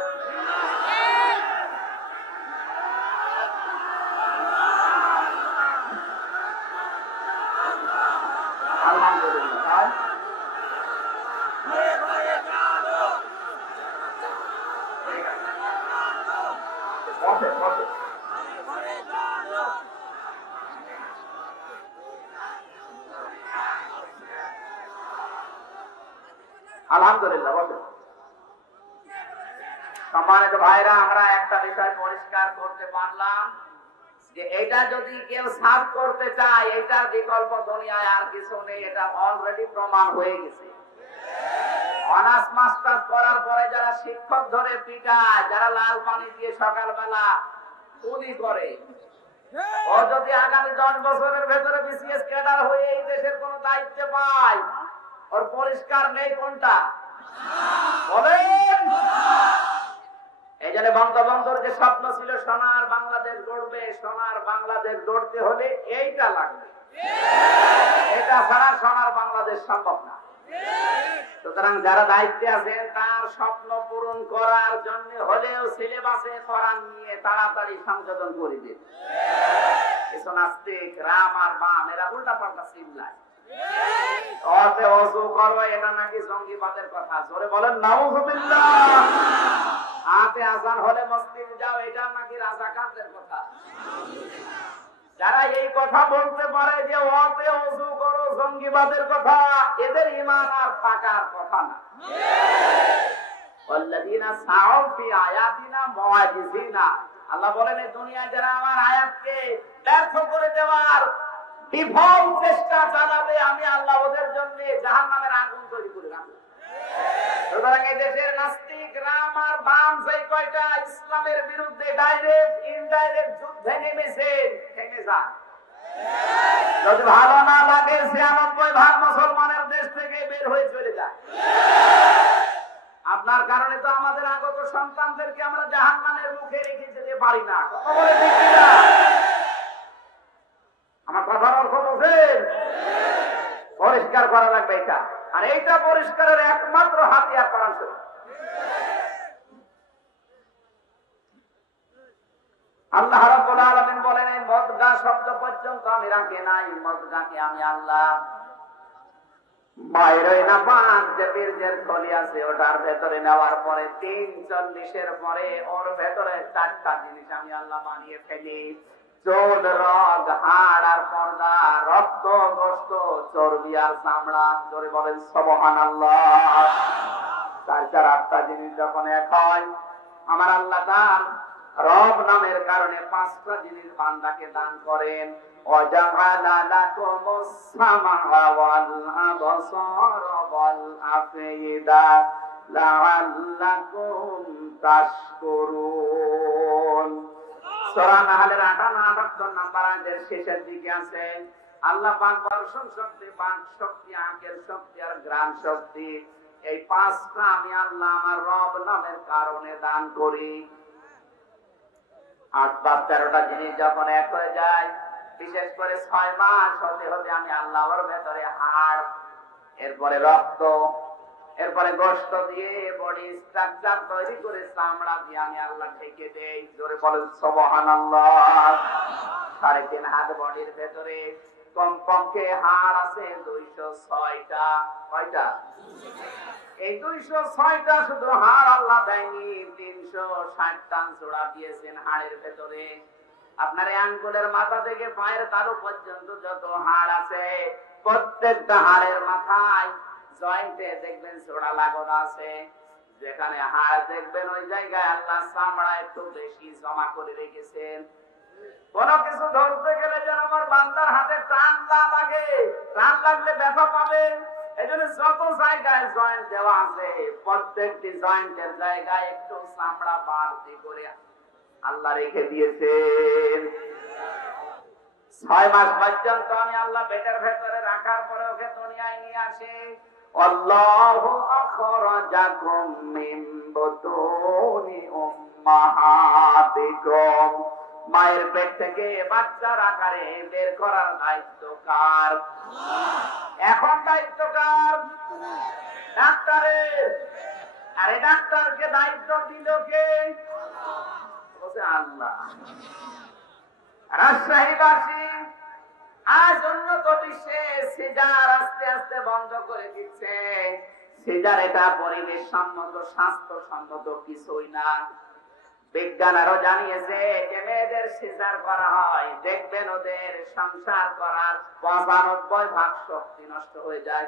আলহামদুলিল্লাহ। আলহামদুলিল্লাহ। সম্মানিত ভাইরা, আমরা একটা বিষয় পরিষ্কার করতে পারলাম যে এটা যদি কেউ সাফ করতে চায়, এটার বিকল্প দুনিয়ায় আর কিছু নেই। এটা অলরেডি প্রমাণ হয়ে গেছে। অনার্স মাস্টার্স করার পরে যারা শিক্ষক ধরে পিটায়, যারা লাল পানি দিয়ে সকালবেলা কুলি করে, ও যদি আগামী 10 বছরের ভেতরে বিসিএস ক্যাডার হয়ে এই দেশের কোন দায়িত্ব পায়, ওর পরিষ্কার নেই কোনটা? বলেন। এই জন্য বঙ্গবন্ধুর যে স্বপ্ন ছিল সোনার বাংলাদেশ গড়বে, সোনার বাংলাদেশ গড়তে হলে এইটা লাগবে, এটা ছাড়া সোনার বাংলাদেশ সম্ভব না। সুতরাং যারা দায়িত্বে আছেন, তার স্বপ্ন পূরণ করার জন্য হলেও সিলেবাসে কোরআন নিয়ে তাড়াতাড়ি সংশোধন করে দিন। কিছু নাস্তিক, রাম আর বাম, এরা উল্টা পাল্টা চিল্লায়, ওযু করো, এটা নাকি জঙ্গিবাদের কথা। জোরে বলেন নাউযুবিল্লাহ। রাতে আজান হলে মসজিদে যাও, এটা নাকি রাজাকারদের কথা? যারা এই কথা বলতে পারে যে ওয়াতে ওযু করো জঙ্গিবাদের কথা, এদের ঈমান আর পাকার কথা না। ওয়াল্লাযীনা সাউ ফি আয়াতিনা মুআজিজিনা, আল্লাহ বলেন এই দুনিয়ায় যারা আমার আয়াতকে ব্যর্থ করে দেওয়ার বিফল চেষ্টা চালাবে, আমি আল্লাহ ওদের জন্য জাহান্নামের আগুন তৈরি করে রাখবো। সুতরাং এই দেশের নাস্তিক রাম আর বাম সেই কয়টা ইসলামের বিরুদ্ধে ডাইরেক্ট ইনডাইরেক্ট যুদ্ধে নেমেছেন, থেমে যান। যদি ভালো না লাগে ৯৬% মুসলমানের দেশ থেকে বের হয়ে চলে যায়। আপনার কারণে তো আমাদের আগত সন্তানদেরকে আমরা জাহান্নামের মুখে রেখে যেতে পারি না। কথা বলে ঠিক কিনা? আমার কথার অর্থ বোঝেন? পরিষ্কার করা লাগবে এটা, আর এইটা পরিষ্কারের একমাত্র হাতিয়ার কোরআন শরীফ। আল্লাহ রাব্বুল আলামিন বলেন এই মদগা শব্দ পর্যন্ত আমি রাখি নাই, মদগাকে আমি আল্লাহ বাইরে না পাক যে বীর্যের থলি আছে ওটার ভেতরে নেওয়ার পরে ৩:৪০ পরে ওর ভেতরে ৪টা জিনিস আমি আল্লাহ বানিয়ে ফেলি। চোদ, রগ, হাড় আর পর্দা, রক্ত, গোশত, চর্বি আর চামড়া। জোরে বলেন সুবহানাল্লাহ। ৪-৮টা জিনিস যখন এক হয়, আমার আল্লাহ তার রব নামের কারণে 5টা জিনিস বান্দাকে দান করেন। ওয়াজআলা লাকুমুস সামআ ওয়াল আবসারা ওয়াল আফইদা লাআল্লাকুম তাশকুরুন। সূরা নাহলের 58 নম্বর আয়াতের শেষের দিকে আছে আল্লাহ পাক দর্শন শক্তি, বাক শক্তি, আঁখের শক্তি আর ঘ্রাণ শক্তি, এই 5টা আমি আল্লাহ আমার রব নামের কারণে দান করি। ৮ বা ১৩টা জিনিস যখন এক হয়ে যায়, বিশেষ করে ৬ মাস হতে হতে আমি আল্লাহ ওর ভেতরে হাড়, এরপরে রক্ত, এরপরে গোশত দিয়ে বডি স্ট্রাকচার তৈরি করে চামড়া দিয়ে আমি আল্লাহ ঢেকে দেই। জোরে বলেন সুবহানাল্লাহ। ৩.৫ হাত বডির ভেতরে কমপক্ষে হাড় আছে ২০৬টা। কয়টা? এই ২০৬টা শুধু হাড় আল্লাহ দেয়নি, ৩৬০টা জোড়া দিয়েছেন হাড়ের ভেতরে। আপনার আঙ্গুলের মাথা থেকে পায়ের তালু পর্যন্ত যত হাড় আছে, প্রত্যেকটা হাড়ের মাথায় জয়েন্টে দেখবেন জোড়া লাগানো আছে। যেখানে হাড় দেখবেন ওই জায়গায় আল্লাহ চামড়া একটু বেশি জমা করে রেখেছেন। কোন কিছু ধরতে গেলে যেন আমার বান্দার হাতে টান না লাগে, টান লাগলে ব্যথা পাবেন। এজন্য যত জায়গায় জয়েন্ট দেওয়া আছে, প্রত্যেকটি জয়েন্টের জায়গায় একটু চামড়া বাড়তি করে আল্লাহ রেখে দিয়েছেন। ৬ মাস পর্যন্ত আমি আল্লাহ পেটের ভেতরে রাখার পরে ওকে দুনিয়ায় নিয়ে আসি। আল্লাহু আখরাজাকুম মিন বুতুনি উম্মাহাতিকুম, মায়ের পেট থেকে বাচ্চার আকারে বের করার দায়িত্ব কার? এখন দায়িত্ব কার? ডাক্তারের। আরে ডাক্তারকে দায়িত্ব দিল কে? আল্লাহ। রাজশাহীবাসী আজ উন্নত বিশ্বে সিজার আস্তে আস্তে বন্ধ করে দিচ্ছে। সিজার এটা পরিবেশ সম্মত, স্বাস্থ্য সম্মত কিছুই না। বিজ্ঞান আরো জানিয়েছে যে মেয়েদের সিজার করা হয়, দেখবেন ওদের সংসার করার ৯৫% শক্তি নষ্ট হয়ে যায়।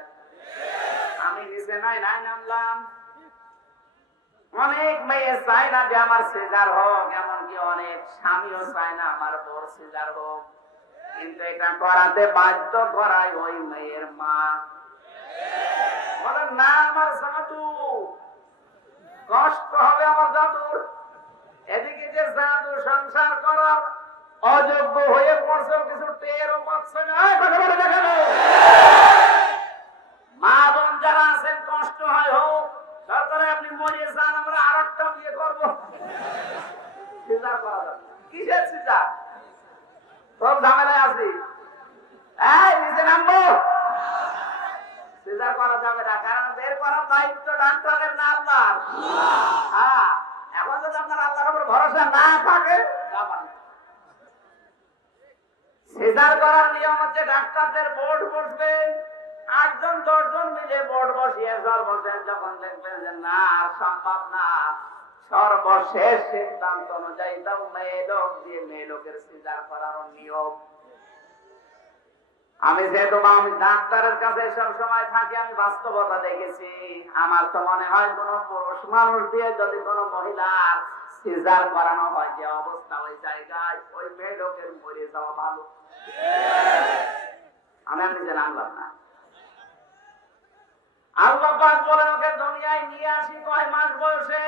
আমি নিজে নাই নামলাম, অনেক মেয়ে চায় না যে আমার সিজার হোক, এমনকি অনেক স্বামীও চায় না আমার বড় সিজার হোক, কিন্তু এটা করাতে বাধ্য করায় ওই মেয়ের মা। বলেন না আমার জাদু, কষ্ট হবে আমার জাদুর। এদিকে যে জাদু সংসার করার অযোগ্য হয়ে পড়ছে, কিছু টেরও পাচ্ছে না। মা বোন যারা আছেন কষ্ট হয় হোক, সরকারে আপনি মরিয়ে যান, আমরা আর একটা বিয়ে করবো। সিজার করা যাবে? কিসের সিজার? সব ঝামেলায় আছি। এই নিচে নামবো। সিজার করা যাবে না, কারণ বের করার দায়িত্ব ডাক্তারের না আল্লাহর। হ্যাঁ, এখন যদি আপনার আল্লাহর উপর ভরসা না থাকে, সিজার করার নিয়ম হচ্ছে ডাক্তারদের বোর্ড বসবে, ৮ জন ১০ জন মিলে বোর্ড বসিয়ে বসেন। যখন দেখবেন যে না সম্ভব না, সর্বশেষ সিদ্ধান্ত অনুযায়ী তাও মেয়ে লোক দিয়ে মেয়ে লোকের সিজার করার নিয়ম। আমি যেহেতু আমি ডাক্তারের কাছে সব সময় থাকি, আমি বাস্তবতা দেখেছি। আমার তো মনে হয় কোন পুরুষ মানুষ দিয়ে যদি কোন মহিলার সিজার করানো হয়, যে অবস্থা ওই জায়গায়, ওই মেয়ে লোকের মরে যাওয়া ভালো। আমি নিজে নামলাম না। আল্লাহ পাক বলেন ওকে দুনিয়ায় নিয়ে আসি কয় মাস বয়সে?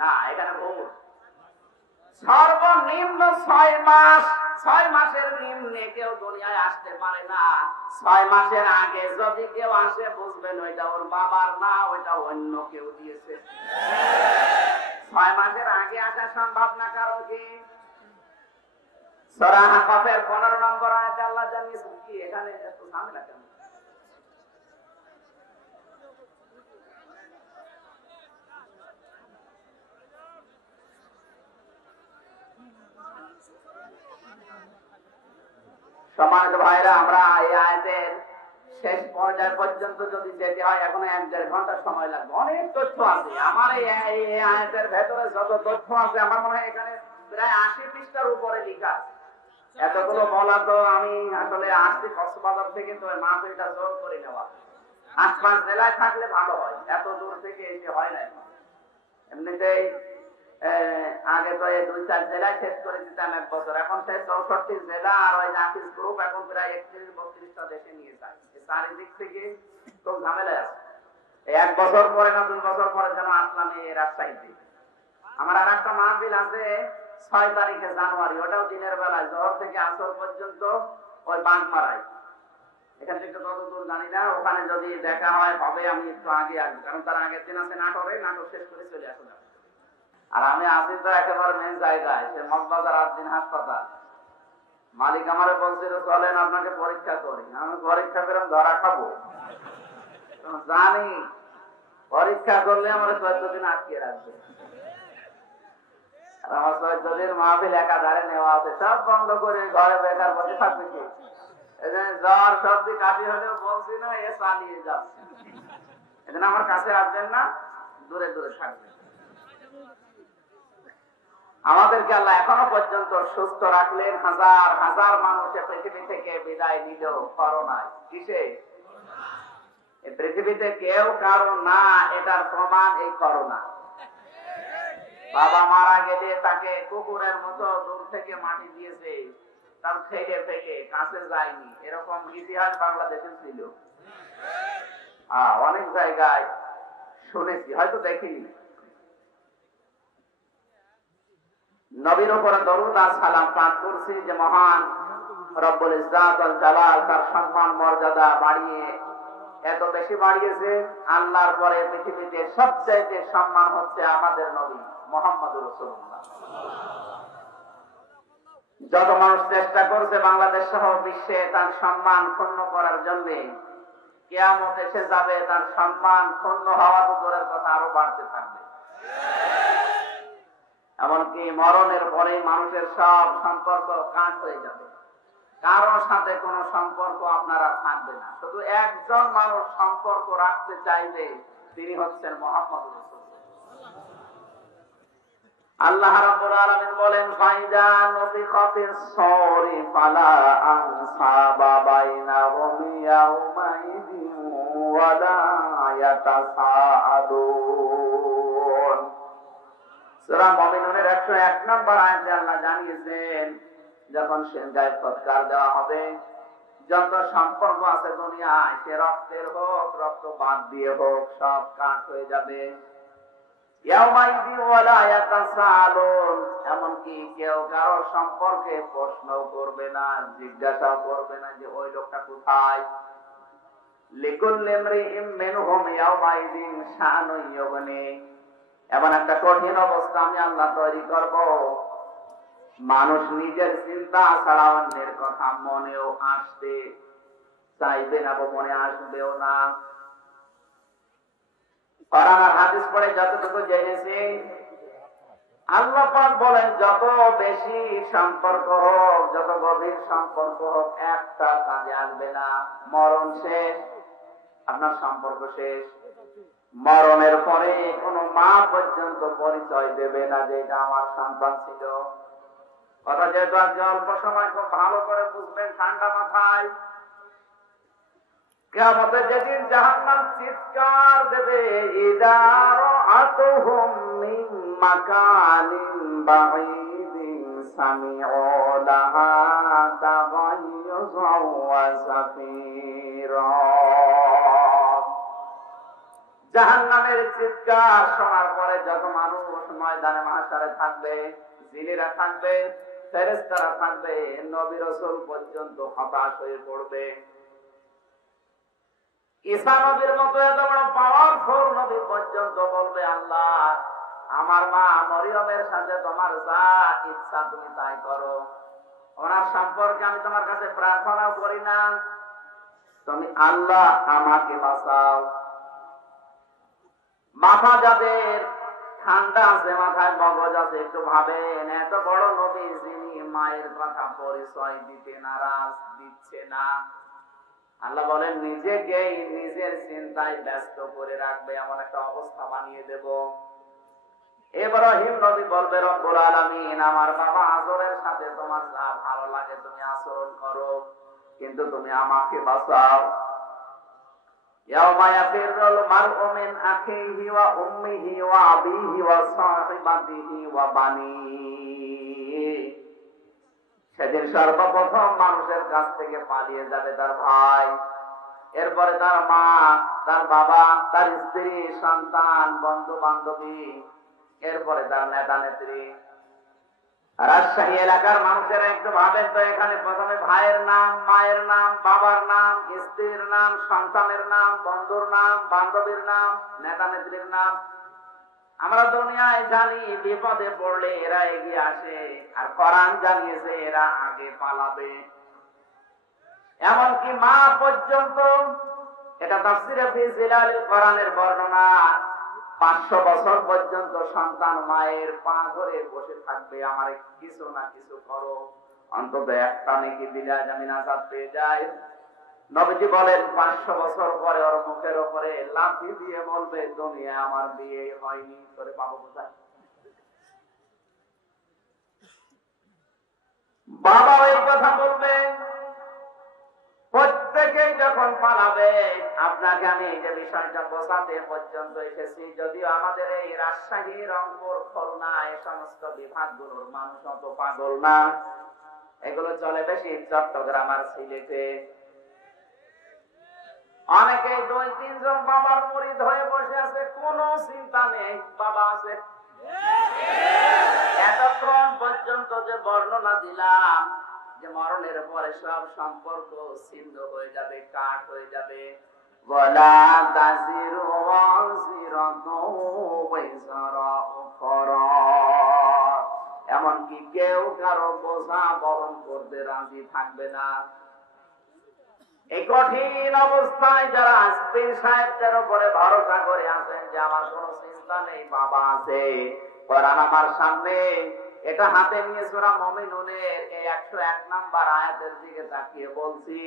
না, এখানে ভুল। সর্বনিম্ন 6 মাস। 6 মাসের নিম্নে কেউ দুনিয়ায় আসতে পারে না। 6 মাসের আগে যদি কেউ আসে, বুঝবেন ওইটা ওর বাবার না, ওইটা অন্য কেউ দিয়েছে। 6 মাসের আগে আসা সম্ভব না। কারণ কি? সূরা হাকাফের 15 নম্বর আয়াতে আল্লাহ জানিয়েছেন কি, এখানে এত ঝামেলা কেন? সম্মানিত ভাইরা, আমরা এই আয়াতের শেষ পর্যায় পর্যন্ত যদি যেতে হয়, এখন 1-1.5 ঘন্টা সময় লাগবে। অনেক তথ্য আছে আমার এই আয়াতের ভেতরে। যত তথ্য আছে আমার মনে হয় এখানে প্রায় 80 পৃষ্ঠার উপরে লেখা। এতগুলো বলা তো আমি আসলে আসছি কক্সবাজার থেকে, তো মাহফিলটা জোর করে নেওয়া। আশপাশ জেলায় থাকলে ভালো হয়, এত দূর থেকে এসে হয় না। এমনিতেই আগে তো এই 2-4 জেলায় শেষ করে দিতাম 1 বছর। এখন সেই 64 জেলা আর ওই জাতির গ্রুপ এখন প্রায় 31-32টা দেশে নিয়ে যায়। চারিদিক থেকে তো ঝামেলা আছে। 1 বছর পরে না 2 বছর পরে যেন আসলাম এই রাজশাহীতে। আমার আর একটা মাহফিল আছে 6 তারিখে জানুয়ারি, ওটাও দিনের বেলায় জোহর থেকে আসর পর্যন্ত ওই বাঁধমারায়। এখান থেকে কত দূর জানি না, ওখানে যদি দেখা হয় হবে। আমি একটু আগে আসবো, কারণ তার আগের দিন আছে নাটোরে, নাটক শেষ করে চলে আসবো। আর আমি আসি তো একেবারে মেন জায়গায়, সে মগবাজার 8 দিন হাসপাতাল। মালিক আমারে বলছিল চলেন আপনাকে পরীক্ষা করি। আমি পরীক্ষা করে ধরা খাবো জানি, পরীক্ষা করলে আমার 14 দিন আটকে রাখবে। আর আমার 14 দিন মাহফিল একাধারে নেওয়া আছে, সব বন্ধ করে ঘরে বেকার বসে থাকবে কি? এই জন্য জ্বর সর্দি কাশি হলেও বলছি না, এ চালিয়ে যাচ্ছে। এই জন্য আমার কাছে আসবেন না, দূরে দূরে থাকবেন। আমাদেরকে আল্লাহ এখনো পর্যন্ত সুস্থ রাখলেন। হাজার হাজার মানুষ পৃথিবী থেকে বিদায় নিল করোনায়। কিসে? এই পৃথিবীতে কেউ কারো না, এটার প্রমাণ এই করোনা। বাবা মারা গেলে তাকে কুকুরের মতো দূর থেকে মাটি দিয়েছে, তার থেকে থেকে কাছে যায়নি। এরকম ইতিহাস বাংলাদেশে ছিল। অনেক জায়গায় শুনেছি, হয়তো দেখিনি। নবীর উপরে দরুদ আর সালাম পাঠ করছি, যে মহান রব্বুল ইজ্জাত ওয়াল জালাল তার সম্মান মর্যাদা বাড়িয়ে এত বেশি বাড়িয়েছে। আল্লাহর পরে পৃথিবীতে সবচাইতে সম্মান হচ্ছে আমাদের নবী মুহাম্মদুর রাসূলুল্লাহ। যত মানুষ চেষ্টা করছে বাংলাদেশ সহ বিশ্বে তার সম্মান ক্ষুণ্ণ করার জন্য, কিয়ামত এসে যাবে, তার সম্মান ক্ষুণ্ণ হওয়া তো দূরের কথা, আরো বাড়তে থাকবে। এমনকি মরণের পরে মানুষের সব সম্পর্ক কাট হয়ে যাবে, কারোর সাথে কোনো সম্পর্ক আপনার আর থাকবে না। শুধু একজন মানুষ সম্পর্ক রাখতে চাইবে, তিনি হচ্ছেন মুহাম্মদুর রাসূলুল্লাহ। আল্লাহ রাব্বুল আলামিন বলেন, ফাইদা নুফিখা ফিস সূরি ফালা আনসাবা বাইনাহুম ইয়াওমাইদিন ওয়ালা ইয়াতাসাআলুন। সূরা মুমিনুনের 101 নম্বর আয়াতে আল্লাহ জানিয়েছেন, যখন সিংহায় সৎকার দেওয়া হবে, যত সম্পর্ক আছে দুনিয়ায়, সে রক্তের হোক, রক্ত বাদ দিয়ে হোক, সব কাট হয়ে যাবে। এমনকি কেউ কারোর সম্পর্কে প্রশ্ন করবে না, জিজ্ঞাসা করবে না যে ওই লোকটা কোথায়। লিকুল্লি ইমরিইম মিনহুম ইয়াওমাইযিন শানুন ইউগনি। এমন একটা কঠিন অবস্থা আমি আল্লাহ তৈরি করব, মানুষ নিজের চিন্তা ছাড়া অন্যের কথা মনেও আসতে চাইবে না, মনে আসবেও না। আর আমার হাদিস পড়ে যতটুকু জেনেছি, আল্লাহ পাক বলেন, যত বেশি সম্পর্ক হোক, যত গভীর সম্পর্ক হোক, একটা কাজে আসবে না। মরণ শেষ, আপনার সম্পর্ক শেষ। মরণের পরে কোনো মা পর্যন্ত পরিচয় দেবে না যে এটা আমার সন্তান ছিল। কথা যেহেতু আজকে অল্প সময় খুব ভালো করে বুঝবেন ঠান্ডা মাথায়। কিয়ামতের যেদিন জাহান্নাম চিৎকার দেবে, ইযা রাআতুহুম মিন মাকানিন বাঈদিন সামিউ লাহা তাগায়্যুযান ওয়া যাফীরা। জাহান্নামের চিৎকার শোনার পরে যত মানুষ ময়দানে মাহশারে থাকবে, জিনেরা থাকবে, ফেরেশতারা থাকবে, নবী রাসূল পর্যন্ত হতাশ হয়ে পড়বে। ঈসা নবীর মতো এত বড় পাওয়ারফুল নবী পর্যন্ত বলবে, আল্লাহ আমার মা মরিয়মের সাথে তোমার যা ইচ্ছা তুমি তাই করো, ওনার সম্পর্কে আমি তোমার কাছে প্রার্থনাও করি না, তুমি আল্লাহ আমাকে বাঁচাও। মাথা যাদের ঠান্ডা আছে, মাথায় মগজ আছে, একটু ভাবেন এত বড় নবী যিনি মায়ের কথা পরিচয় দিতে নারাজ, দিচ্ছে না। আল্লাহ বলেন নিজেকেই নিজের চিন্তায় ব্যস্ত করে রাখবে, এমন একটা অবস্থা বানিয়ে দেব। ইব্রাহিম নবী বলবে, রব্বুল আলামিন আমার বাবা আজরের সাথে তোমার যা ভালো লাগে তুমি আচরণ করো, কিন্তু তুমি আমাকে বাঁচাও। ইয়াউমা ইয়াফিরুল মারউ মিন আখিহি ওয়া উম্মিহি ওয়া আবিহি ওয়া সাহিবাতিহি ওয়া বানিহি। সেদিন সর্বপ্রথম মানুষের কাছ থেকে পালিয়ে যাবে তার ভাই, এরপরে তার মা, তার বাবা, তার স্ত্রী, সন্তান, বন্ধু বান্ধবী, এরপরে তার নেতা নেত্রী। রাজশাহী এলাকার মানুষেরা একটু ভাবেন তো, এখানে প্রথমে ভাইয়ের নাম, মায়ের নাম, বাবার নাম, স্ত্রীর নাম, সন্তানের নাম, বন্ধুর নাম, বান্ধবীর নাম, নেতা নেত্রীর নাম। আমরা দুনিয়ায় জানি বিপদে পড়লে এরা এগিয়ে আসে, আর কোরআন জানিয়েছে এরা আগে পালাবে। এমনকি মা পর্যন্ত, এটা তাফসীরে ফি জিলালিল কোরআনের বর্ণনা, 500 বছর পর্যন্ত সন্তান মায়ের পা ধরে বসে থাকবে, আমার কিছু না কিছু করো, অন্তত একটা নেকি দিলে আমি নাজাত পেয়ে যাই। নবীজি বলেন 500 বছর পরে ওর মুখের উপরে লাথি দিয়ে বলবে, দুনিয়া আমার বিয়ে হয়নি, তোরে পাবো কোথায়? বাবা এই কথা বলবে। প্রত্যেকেই যখন পালাবে, আপনাকে আমি এই যে বিষয়টা বোঝাতে পর্যন্ত এসেছি, যদিও আমাদের এই রাজশাহী, রংপুর, খুলনা এই সমস্ত বিভাগগুলোর মানুষ অত পাগল না, এগুলো চলে বেশি চট্টগ্রাম আর সিলেটে। অনেকে 2-3 জন বাবার মুরিদ হয়ে বসে আছে, কোনো চিন্তা নেই বাবা আছে। এতক্ষণ পর্যন্ত যে বর্ণনা দিলাম যে মরণের পরে সব সম্পর্ক ছিন্ন হয়ে যাবে, কাট হয়ে যাবে, ওয়ালা তাজিরু ওয়াজিরাতু ওয়াইজারা উখরা, এমনকি কেউ কারো বোঝা বহন করতে রাজি থাকবে না। এই কঠিন অবস্থায় যারা পীর সাহেবদের উপরে ভরসা করে আছেন যে আমার কোনো চিন্তা নেই, বাবা আছে, কোরআন আমার সামনে, এটা হাতে নিয়ে সূরা মুমিনুনের এই 101 নাম্বার আয়াতের দিকে তাকিয়ে বলছি,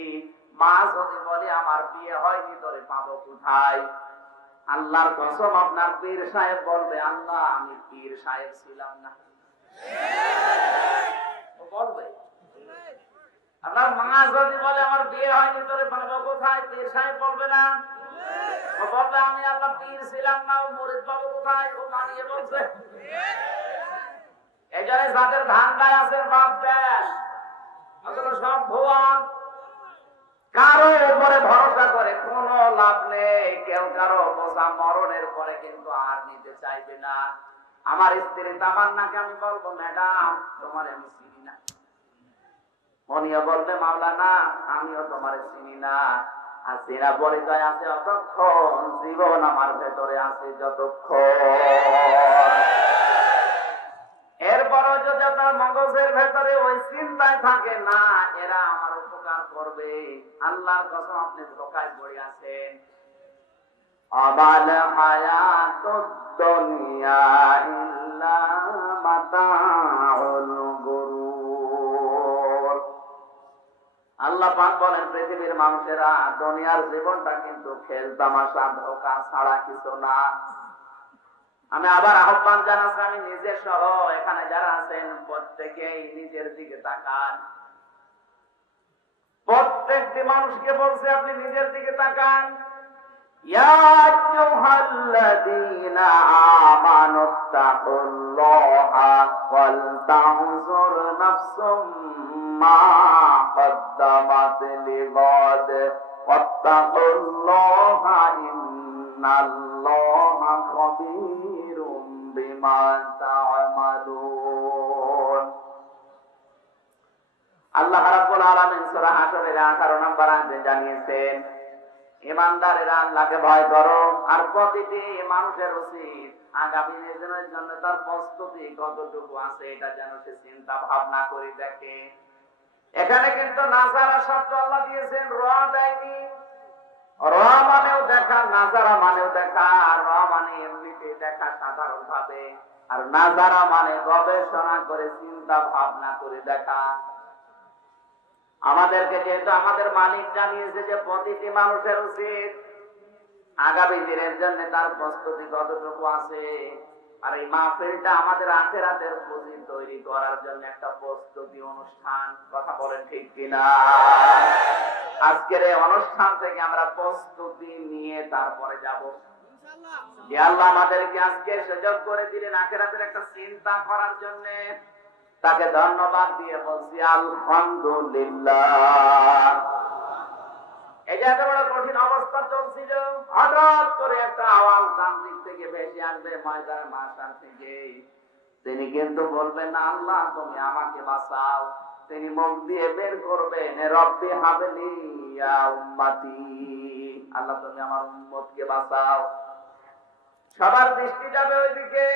মা যদি বলে আমার বিয়ে হয়নি, তোরে পাবো কোথায়? আল্লাহর কসম আপনার পীর সাহেব বলবে, আল্লাহ আমি পীর সাহেব ছিলাম না, বলবে। আপনার মা যদি বলে আমার বিয়ে হয়নি, তোরে পাবো কোথায়? পীর সাহেব বলবে না, ও বলবে আমি আল্লাহ পীর ছিলাম না, ও মুরিদ পাবো কোথায়? ও মানিয়ে বলছে। এই জন্য যাদের ধান্দায় আছেন বাদ দেন, আসলে সব ভুয়া। কারো উপরে ভরসা করে কোনো লাভ নেই। কেউ কারো বোঝা মরণের পরে কিন্তু আর নিতে চাইবে না। আমার স্ত্রী তামান্নাকে আমি বলবো, ম্যাডাম তোমার আমি চিনি না, উনিও বলবে মাওলানা আমিও তোমার চিনি না। আর চেনা পরিচয় আছে অতক্ষণ, জীবন আমার ভেতরে আছে যতক্ষণ। এরপরও যদি আপনার মগজের ভেতরে ওই চিন্তায় থাকে না এরা আমার উপকার করবে, আল্লাহর কসম আপনি ধোঁকায় পড়ে আছেন। আমাল হায়াতুদ দুনিয়া ইল্লা মাতাউল গুরুর। আল্লাহ পাক বলেন, পৃথিবীর মানুষেরা, দুনিয়ার জীবনটা কিন্তু খেল তামাশা ধোঁকা ছাড়া কিছু না। আমি আবার আহ্বান জানাচ্ছি, আমি নিজে সহ এখানে যারা আছেন প্রত্যেকেই নিজের দিকে তাকান। প্রত্যেকটি মানুষকে বলছে আপনি নিজের দিকে তাকান। ইয়া আইয়ুহাল্লাযীনা আমানুত্তাকুল্লাহা ওয়াল তানজুর নাফসুম মা কদ্দামাত লিগাদ ওয়াত্তাকুল্লাহা ইন্নাল্লাহা খাবীরুম বিমা তা'মালুন। আল্লাহ রাব্বুল আলামিন সূরা হাশরের 18 নম্বর আয়াতে জানিয়েছেন, ঈমানদারেরা আল্লাহকে ভয় করো, আর প্রতিটি মানুষের উচিত আগামী দিনের জন্য তার প্রস্তুতি কতটুকু আছে এটা যেন সে চিন্তা ভাবনা করে দেখে। এখানে কিন্তু নাজারা শব্দ আল্লাহ দিয়েছেন, র দেয়নি। র মানেও দেখা, নাজারা মানেও দেখা। আর র মানে এমনিতে দেখা সাধারণ ভাবে, আর নাজারা মানে গবেষণা করে চিন্তা ভাবনা করে দেখা। আমাদেরকে যেহেতু আমাদের মালিক জানিয়েছে যে প্রতিটি মানুষের উচিত আগামী দিনের জন্য তার প্রস্তুতি কতটুকু আছে, আর এই মাহফিলটা আমাদের আখিরাতের পুঁজি তৈরি করার জন্য একটা প্রস্তুতি অনুষ্ঠান। কথা বলেন ঠিক কিনা? আজকের এই অনুষ্ঠান থেকে আমরা প্রস্তুতি নিয়ে তারপরে যাব। যে আল্লাহ আমাদেরকে আজকে সুযোগ করে দিলেন আখিরাতের একটা চিন্তা করার জন্য, তাকে ধন্যবাদ দিয়ে বলছি আলহামদুলিল্লাহ। এই যে এত বড় কঠিন অবস্থা চলছিল, হঠাৎ করে একটা আওয়াজ ডান দিক থেকে ভেসে আসবে ময়দানের মাঝখান থেকে। তিনি কিন্তু বলবেন না আল্লাহ তুমি আমাকে বাঁচাও, তিনি মুখ দিয়ে বের করবেন রব্বি হাবলি ইয়া উম্মতি, আল্লাহ তুমি আমার উম্মতকে বাঁচাও। সবার দৃষ্টি যাবে ওইদিকে।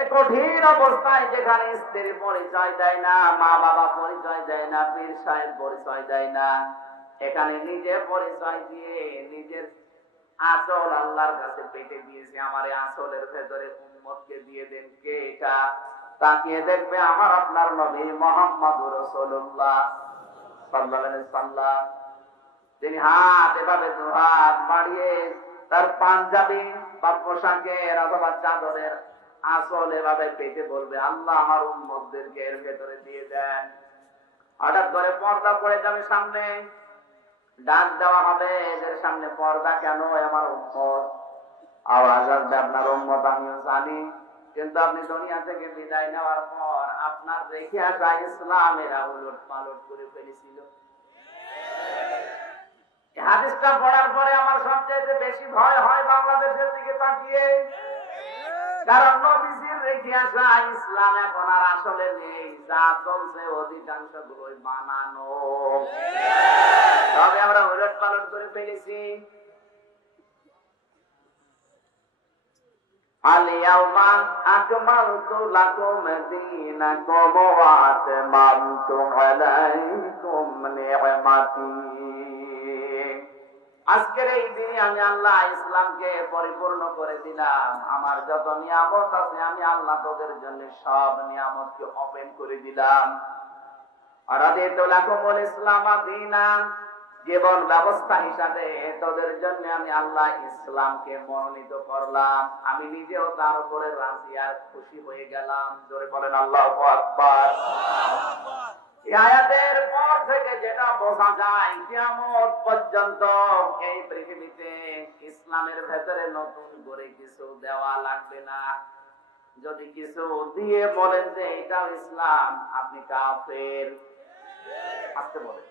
এই কঠিন অবস্থায় যেখানে স্ত্রী পরিচয় দেয় না, মা বাবা পরিচয় দেয় না, পীর সাহেব পরিচয় দেয় না, এখানে নিজে পরিচয় দিয়ে নিজের আঁচল আল্লাহর কাছে পেটে দিয়েছে। আমার এই আঁচলের ভেতরে উম্মতকে দিয়ে দেন। কে এটা? তাকিয়ে দেখবে আমার আপনার নবী মুহাম্মদুর রাসূলুল্লাহ সাল্লাল্লাহু আলাইহি ওয়াসাল্লাম। তিনি হাত এভাবে দুহাত বাড়িয়ে তার পাঞ্জাবি বা পোশাকের অথবা চাদরের আঁচল এভাবে পেটে বলবে আল্লাহ আমার উম্মতদেরকে এর ভেতরে দিয়ে দেন। হঠাৎ করে পর্দা পড়ে যাবে সামনে, ডাক দেওয়া হবে এদের সামনে, পর্দা কেন? আমার উম্মত। আওয়াজ আসবে আপনার উম্মত আমিও জানি, কিন্তু আপনি দুনিয়া থেকে বিদায় নেওয়ার পর আপনার রেখে আসা ইসলামেরা উলট পালট করে ফেলেছিল। হাদিসটা পড়ার পরে আমার সবচেয়ে বেশি ভয় হয় বাংলাদেশের দিকে তাকিয়ে, কারণ নবীজির রেখে আসা ইসলাম এখন আর আসলে নেই। যা চলছে অধিকাংশ গুলোই বানানো, তবে আমরা উলট পালট করে ফেলেছি। আল-ইয়াওমা আকমালতু লাকুম দীনাকুম ওয়া আতমামতু আলাইকুম নি'মাতি। আজকের এই দিনে আমি আল্লাহ ইসলামকে পরিপূর্ণ করে দিলাম। আমার যত নিয়ামত আছে আমি আল্লাহ তোদের জন্য সব নিয়ামতকে ওপেন করে দিলাম। আর রাদিতু লাকুমুল ইসলামা দীনান, জীবন ব্যবস্থা হিসাবে তোদের জন্য আমি আল্লাহ ইসলামকে মনোনীত করলাম। আমি নিজেও তার উপরে রাজি আর খুশি হয়ে গেলাম। জোরে বলেন আল্লাহু আকবার। এই আয়াতের পর থেকে যেটা বোঝা যায়, কিয়ামত পর্যন্ত এই পৃথিবীতে ইসলামের ভেতরে নতুন করে কিছু দেওয়া লাগবে না। যদি কিছু দিয়ে বলেন যে এটাও ইসলাম, আপনি কাফের। আসতে বলেন